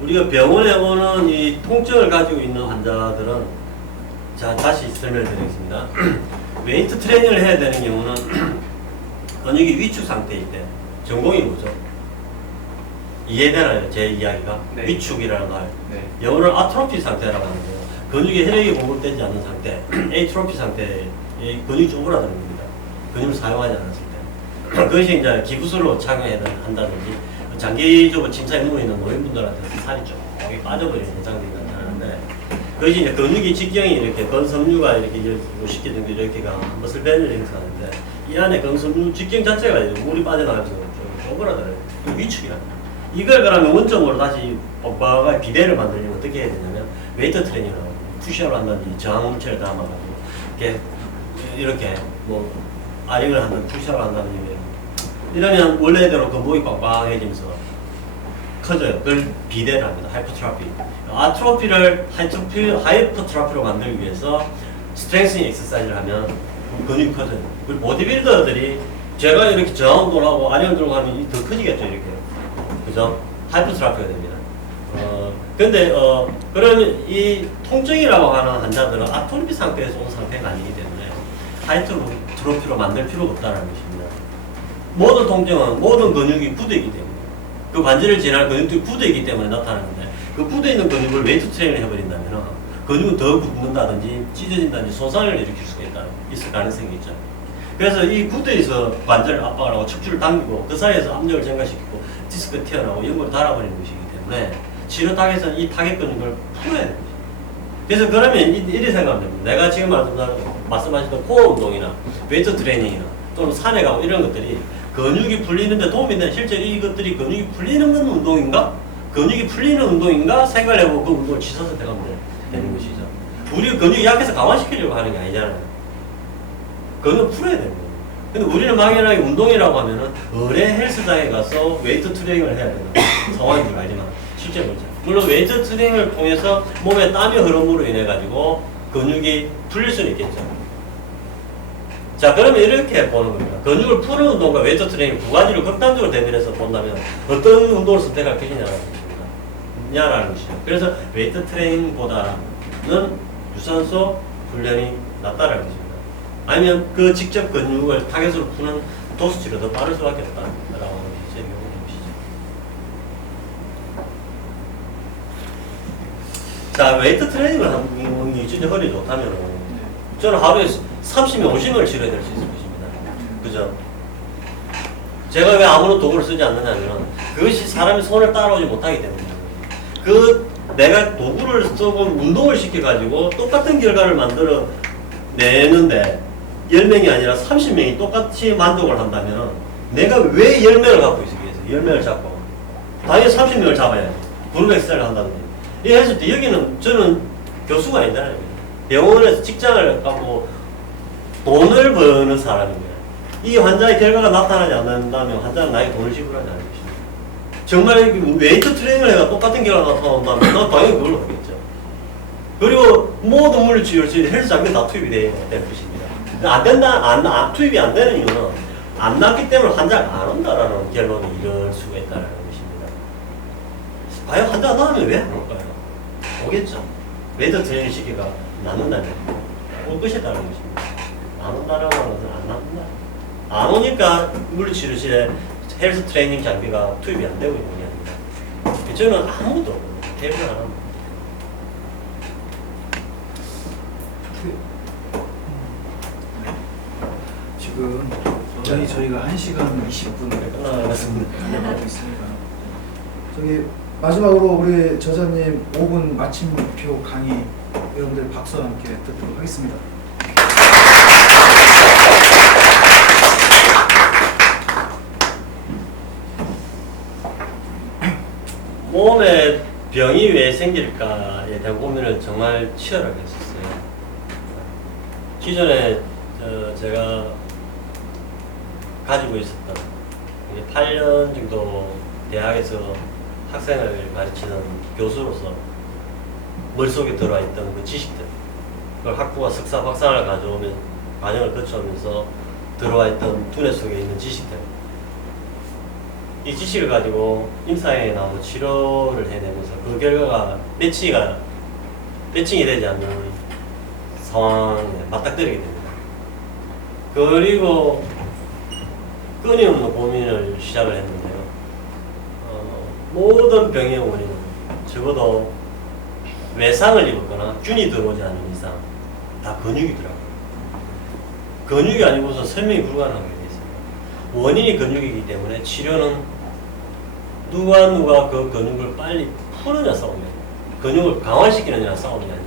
우리가 병원에 오는 이 통증을 가지고 있는 환자들은, 자, 다시 설명을 드리겠습니다. 웨이트 트레이닝을 해야 되는 경우는 근육이 위축 상태일 때, 전공이 뭐죠? 이해되나요? 제 이야기가? 네. 위축이라는 말. 네. 영어는 아트로피 상태라고 하는 거예요. 근육에 혈액이 공급되지 않는 상태, 에이트로피 상태에 근육이 쪼그라드는 겁니다. 근육을 사용하지 않았을 때. 그것이 이제 기부술로 착용해야 한다든지, 장기적으로 침상에 누워있는 노인분들한테 살이 쪼개 빠져버리는 현상들이 나타나는데, 그것이 이제 근육이 직경이 이렇게 건섬유가 이렇게 쉽게 된 게 이렇게가 머슬밴을 형성하는데, 이 안에 건섬유 직경 자체가 물이 빠져나가면서 좀 쪼그라들어요. 위축이랍니다. 이걸 그러면 원점으로 다시 뻑뻑하게 비대를 만들려면 어떻게 해야 되냐면, 웨이트 트레이닝을 하고, 푸시업을 한다든지, 저항물체를 담아가지고, 이렇게 뭐, 아령을 한다든지, 푸시업을 한다든지, 이러면 원래대로 근복이 빡빡해지면서 커져요. 그걸 비대를 합니다. 하이퍼트로피. 아트로피를 하이퍼트로피로 만들기 위해서 스트렝스닝 엑서사이즈를 하면 근육이 커져요. 그리고 보디빌더들이 제가 이렇게 저항 운동을 하고 아령 들고 하면 더 커지겠죠, 이렇게. 그죠? 하이퍼트로피가 됩니다. 근데, 그러면 이 통증이라고 하는 환자들은 아토피 상태에서 온 상태가 아니기 때문에 하이퍼트로피로 만들 필요가 없다는 것입니다. 모든 통증은 모든 근육이 굳어있기 때문에, 그 관절을 지날 근육들이 굳어있기 때문에 나타나는데, 그 굳어있는 근육을 웨이트 트레이닝을 해버린다면 근육은 더 굳는다든지 찢어진다든지 손상을 일으킬 수가 있을 가능성이 있죠. 그래서 이 굳어있어 관절을 압박을 하고 척추를 당기고 그 사이에서 압력을 증가시키고 디스크 튀어나오고 연골을 달아버리는 것이기 때문에 치료 타겟은 이 타겟 근육을 풀어야 됩니다. 그래서 그러면 이렇게 생각하면 됩니다. 내가 지금 말씀하셨던 코어 운동이나 웨이트 트레이닝이나 또는 산에 가고 이런 것들이 근육이 풀리는데 도움이 되는, 실제로 이것들이 근육이 풀리는 운동인가? 근육이 풀리는 운동인가? 생각을 해보고 그 운동을 취소해서 들어가면 되는 것이죠. 우리가 근육이 약해서 강화시키려고 하는 게 아니잖아요. 근육을 풀어야 되는 거예요. 근데 우리는 막연하게 운동이라고 하면은 의뢰 헬스장에 가서 웨이트 트레이닝을 해야 되는 상황인 줄 알지만 실제 그렇죠. 물론 웨이트 트레이닝을 통해서 몸에 땀의 흐름으로 인해 가지고 근육이 풀릴 수는 있겠죠. 자, 그러면 이렇게 보는 겁니다. 근육을 푸는 운동과 웨이트 트레이닝 두 가지를 극단적으로 대비해서 본다면 어떤 운동을 선택할 것이냐라는 것입니다. 그래서 웨이트 트레이닝보다는 유산소 훈련이 낫다라는 것입니다. 아니면 그 직접 근육을 타겟으로 푸는 도수 치료도 빠를 수밖에 없다라고 제 경험해 보시죠. 자, 웨이트 트레이닝을 하는 게 진짜 허리 좋다면 저는 하루에 30명, 50명을 치료해 드릴 수 있을 것입니다. 그죠? 제가 왜 아무런 도구를 쓰지 않느냐면 그것이 사람이 손을 따라오지 못하기 때문입니다. 그 내가 도구를 쓰고 운동을 시켜가지고 똑같은 결과를 만들어 내는데 10명이 아니라 30명이 똑같이 만족을 한다면 내가 왜 10명을 갖고 있겠어요? 10명을 잡고 당연히 30명을 잡아야지. 그룹 엑셀을 한다든지. 이렇게 했을 때 여기는 저는 교수가 아니잖아요. 병원에서 직장을 갖고 돈을 버는 사람입니다. 이 환자의 결과가 나타나지 않는다면 환자는 나에게 돈을 지불하지 않을 것입니다. 정말 웨이트 트레이닝을 해가 똑같은 결과가 나타난다면 난 당연히 그걸로 하겠죠. 그리고 모든 물리치료실 헬스 장비 다 투입이 되어야 될 것입니다. 투입이 안 되는 이유는 안 낫기 때문에 환자가 안 온다라는 결론이 이럴 수가 있다는 것입니다. 과연 환자가 나오면 왜 안 올까요? 오겠죠. 웨이트 트레이닝 시기가 낫는다면 올 것이다라는 것입니다. 안 온다라고 하는 것은 안 낫는다. 안 오니까 물리치료실에 헬스 트레이닝 장비가 투입이 안 되고 있는 게 아닙니다. 저는 아무것도 없거든요. 대부분 안 합니다. 지금 저희가 1시간 20분을 끝나갔습니다. 달려가고 있습니다. 저기 마지막으로 우리 저자님 5분 마침표 강의 여러분들 박수와 함께 듣도록 하겠습니다. 몸에 병이 왜 생길까에 대한 고민을 정말 치열하게 했었어요. 기존에 제가 가지고 있었던 8년 정도 대학에서 학생을 가르치는 교수로서 머릿속에 들어와 있던 그 지식들, 그걸 학부와 석사, 박사를 가져오면 과정을 거쳐오면서 들어와 있던 두뇌 속에 있는 지식들, 이 지식을 가지고 임상에 나오는 치료를 해내면서 그 결과가 매칭이 되지 않는 상황에 맞닥뜨리게 됩니다. 그리고 끊임없는 고민을 시작을 했는데요. 모든 병의 원인은 적어도 외상을 입었거나 균이 들어오지 않는 이상 다 근육이더라고요. 근육이 아니고서 설명이 불가능하게 되어 있습니다. 원인이 근육이기 때문에 치료는 누가 그 근육을 빨리 푸느냐 싸움이에요. 근육을 강화시키느냐 싸움이 아니라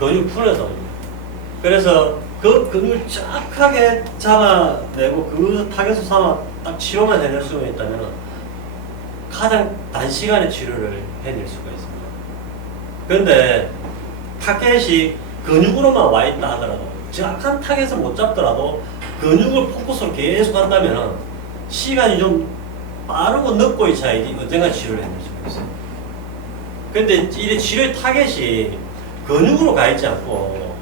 근육 푸느냐 싸움입니다. 그래서 그 근육을 쫙하게 잡아내고 그 타겟을 삼아 딱 치료만 해낼 수가 있다면 가장 단시간에 치료를 해낼 수가 있습니다. 그런데 타겟이 근육으로만 와 있다 하더라도 정확한 타겟을 못 잡더라도 근육을 포커스로 계속 한다면 시간이 좀 빠르고 늦고 있어야지 언젠가 치료를 해낼 수가 있어요. 그런데 이 치료의 타겟이 근육으로 가 있지 않고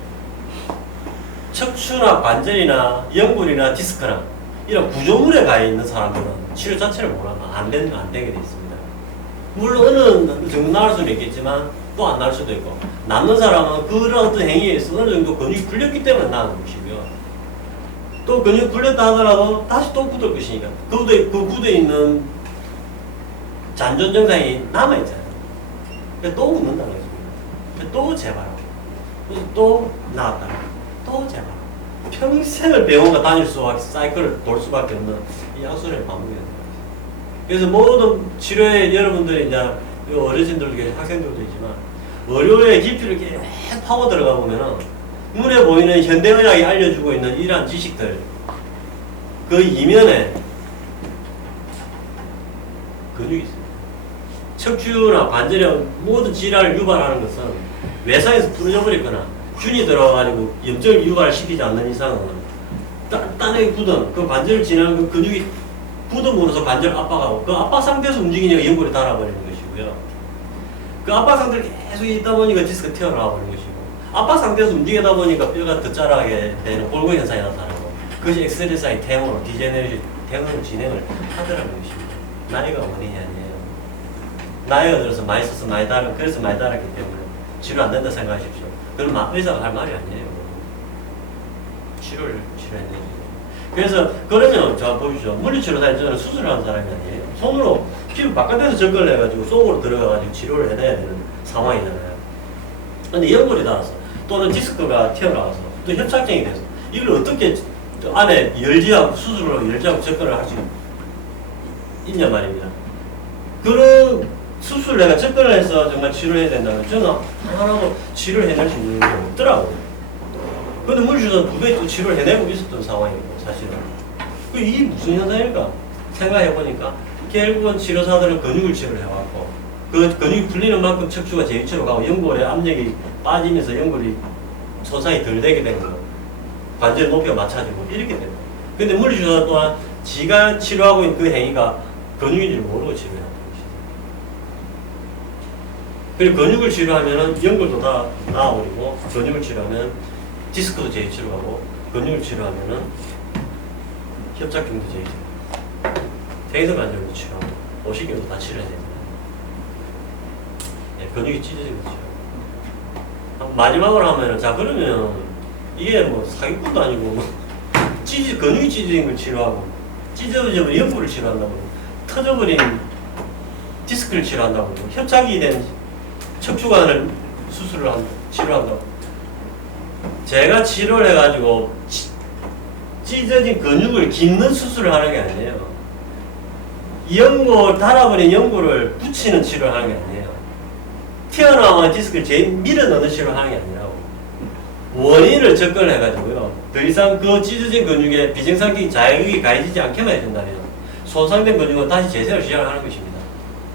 척추나 관절이나 연골이나 디스크나 이런 구조물에 가 있는 사람들은 치료 자체를 못하면 안 되게 돼 있습니다. 물론 어느 정도 나을 수는 있겠지만 또 안 나을 수도 있고, 남는 사람은 그런 어떤 행위에서 어느 정도 근육이 풀렸기 때문에 나는 것이고요. 또 근육이 풀렸다 하더라도 다시 또 굳을 것이니까 그 굳어 있는 잔존 증상이 남아있잖아요. 또 굳는다는 거죠. 또 재발하고, 또 나았다가 또 재발. 평생을 병원과 다닐 수밖에, 사이클을 돌 수밖에 없는 이 악순환의 반복이 됩니다. 그래서 모든 치료에 여러분들이 이제 어르신들도 계시고 학생들도 있지만 의료의 깊이를 계속 파고 들어가 보면은 눈에 보이는 현대의학이 알려주고 있는 이러한 지식들 그 이면에 근육이 있습니다. 척추나 관절의 모든 질환을 유발하는 것은 외상에서 부러져 버리거나 균이 들어가지고 염증을 유발시키지 않는 이상은 단단하게 굳은 그 관절을 지나는 그 근육이 굳음으로써 관절을 압박하고 그 압박 상태에서 움직이니까 연골이 닳아버리는 것이고요. 그 압박 상태를 계속 있다 보니까 디스크가 튀어나와 버리는 것이고, 압박 상태에서 움직이다 보니까 뼈가 더 자라게 되는 골고 현상이 나타나고, 그것이 엑스레사의 퇴행으로 디제네레이션 퇴행으로 진행을 하더라는 것입니다. 나이가 원인이 아니에요. 나이가 들어서 많이 써서 많이 달았기 때문에 치료 안 된다 생각하십시오. 그럼 의사가 할 말이 아니에요. 치료해야 되지. 그래서 그러면 자 보십시오. 물리치료사는 저는 수술하는 사람이 아니에요. 손으로 피부 바깥에서 접근을 해가지고 속으로 들어가가지고 치료를 해내야 되는 상황이잖아요. 근데 연골이 닿아서 또는 디스크가 튀어나와서 또 협착증이 돼서 이걸 어떻게 안에 열지하고 수술로 열지하고 접근을 할 수 있냐 말입니다. 그런 수술을 내가 접근을 해서 정말 치료해야 된다면 저는 하나도 치료를 해낼 수 있는 게 없더라고요. 근데 물리치료는 2배 또 치료를 해내고 있었던 상황이고 사실은. 이게 무슨 현상일까 생각해보니까 결국은 치료사들은 근육을 치료를 해왔고 그 근육이 풀리는 만큼 척추가 제2치로 가고 연골에 압력이 빠지면서 연골이 손상이 덜 되게 되는 거 관절 높이가 맞춰지고 이렇게 됩니다. 근데 물리치료사 또한 지가 치료하고 있는 그 행위가 근육인지를 모르고 치료해요. 그리고 근육을 치료하면 연골도 다 나아버리고 근육을 치료하면 디스크도 제2치로 가고 근육을 치료하면 협착증도 제2치로 대인선 관절도 치료하고 오시경도 다 치료해야 됩니다. 네, 근육이 찢어지는 거죠. 마지막으로 하면은 자 그러면 이게 뭐 사기꾼도 아니고 근육이 찢어진 걸 치료하고 찢어져버린 연골을 치료한다고 터져버린 디스크를 치료한다고 협착이 된 척추관을 치료한다고 제가 치료를 해가지고 찢어진 근육을 깁는 수술을 하는 게 아니에요. 연골 달아버린 연골을 붙이는 치료를 하는 게 아니에요. 튀어나온 디스크를 밀어 넣는 치료를 하는 게 아니라고 원인을 접근해가지고요. 더 이상 그 찢어진 근육에 비정상적인 자극이 가해지지 않게만 해준다면 손상된 근육은 다시 재생을 시작하는 것입니다.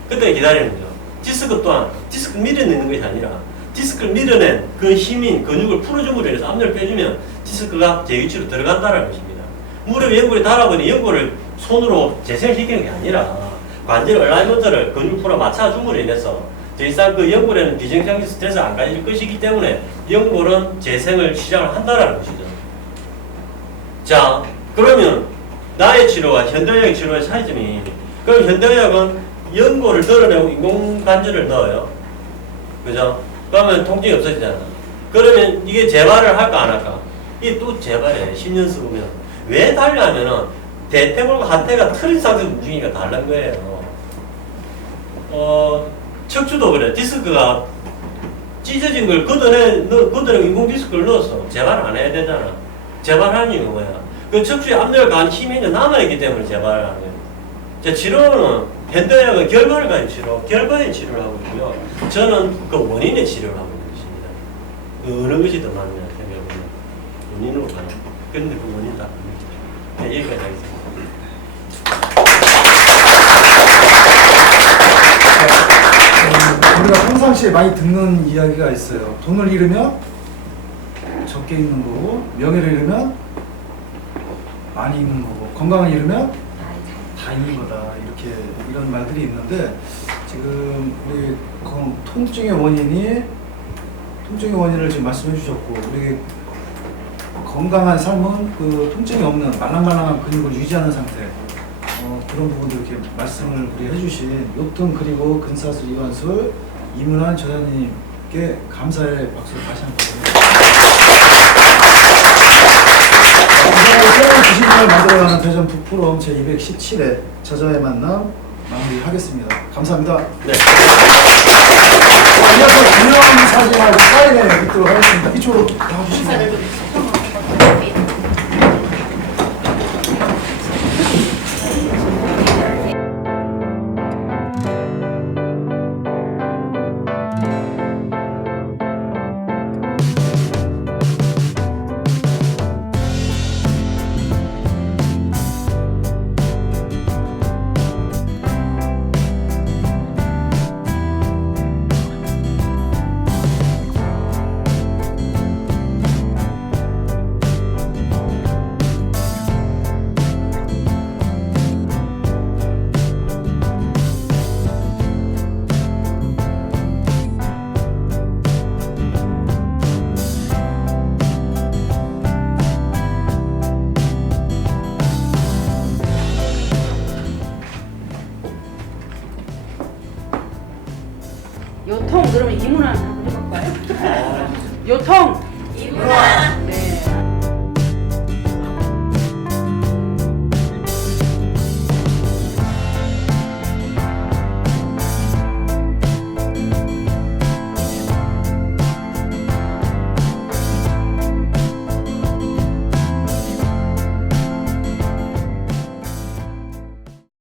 그때 기다리는 거죠. 디스크 또한 디스크 밀어내는 것이 아니라 디스크를 밀어낸 그 힘인 근육을 풀어줌으로 인해서 압력을 빼주면 디스크가 제2치로 들어간다는 것입니다. 무릎 연골이 달아버린 연골을 손으로 재생시키는 게 아니라 관절 얼라이먼트를 근육 풀어 맞춰줌으로 인해서 더 이상 그 연골에는 비정상적인 스트레스가 안 가해질 것이기 때문에 연골은 재생을 시작을 한다는 것이죠. 자, 그러면 나의 치료와 현대의학 치료의 차이점이 그럼 현대의학은 연골을 덜어내고 인공관절을 넣어요. 그죠? 그러면 통증이 없어지잖아. 그러면 이게 재발을 할까 안 할까? 이게 또 재발해. 10년 쓰면. 왜 달라하면은 대퇴골과 하태가 틀린 상태에서 움직이니까 다른 거예요. 척추도 그래. 디스크가 찢어진 걸 걷어내고 인공 디스크를 넣었어. 재발 안 해야 되잖아. 재발하는 이유가 뭐야? 그 척추에 압력을 가한 힘이 남아있기 때문에 재발을 하는 거예요. 자, 치료는 현대의학은 결과를 가진 치료, 결과의 치료를 하고 있고요. 저는 그 원인의 치료를 하고 있는 것입니다. 그 어느 것이 더 맞느냐 생각해보면 원인으로 가는. 그런데 그 원인이 다 아닙니다. 네, 여기까지 하겠습니다. 우리가 평상시에 많이 듣는 이야기가 있어요. 돈을 잃으면 적게 잃는 거고, 명예를 잃으면 많이 잃는 거고, 건강을 잃으면 다 잃는 거다. 이렇게 이런 말들이 있는데 지금 우리 통증의 원인을 지금 말씀해 주셨고, 우리 건강한 삶은 그 통증이 없는 말랑말랑한 근육을 유지하는 상태. 그런 부분도 이렇게 말씀을 우리 해주신 요통 그리고 근사술 이완술 이문환 저자님께 감사의 박수를 다시 한번 드립니다. 새로운 주식을 만들어가는 대전 북프롬 제217회 저자의 만남 마무리하겠습니다. 감사합니다. 네. 이어서 기념 사진하고 사인회 있도록 하겠습니다. 이쪽으로 나와주시면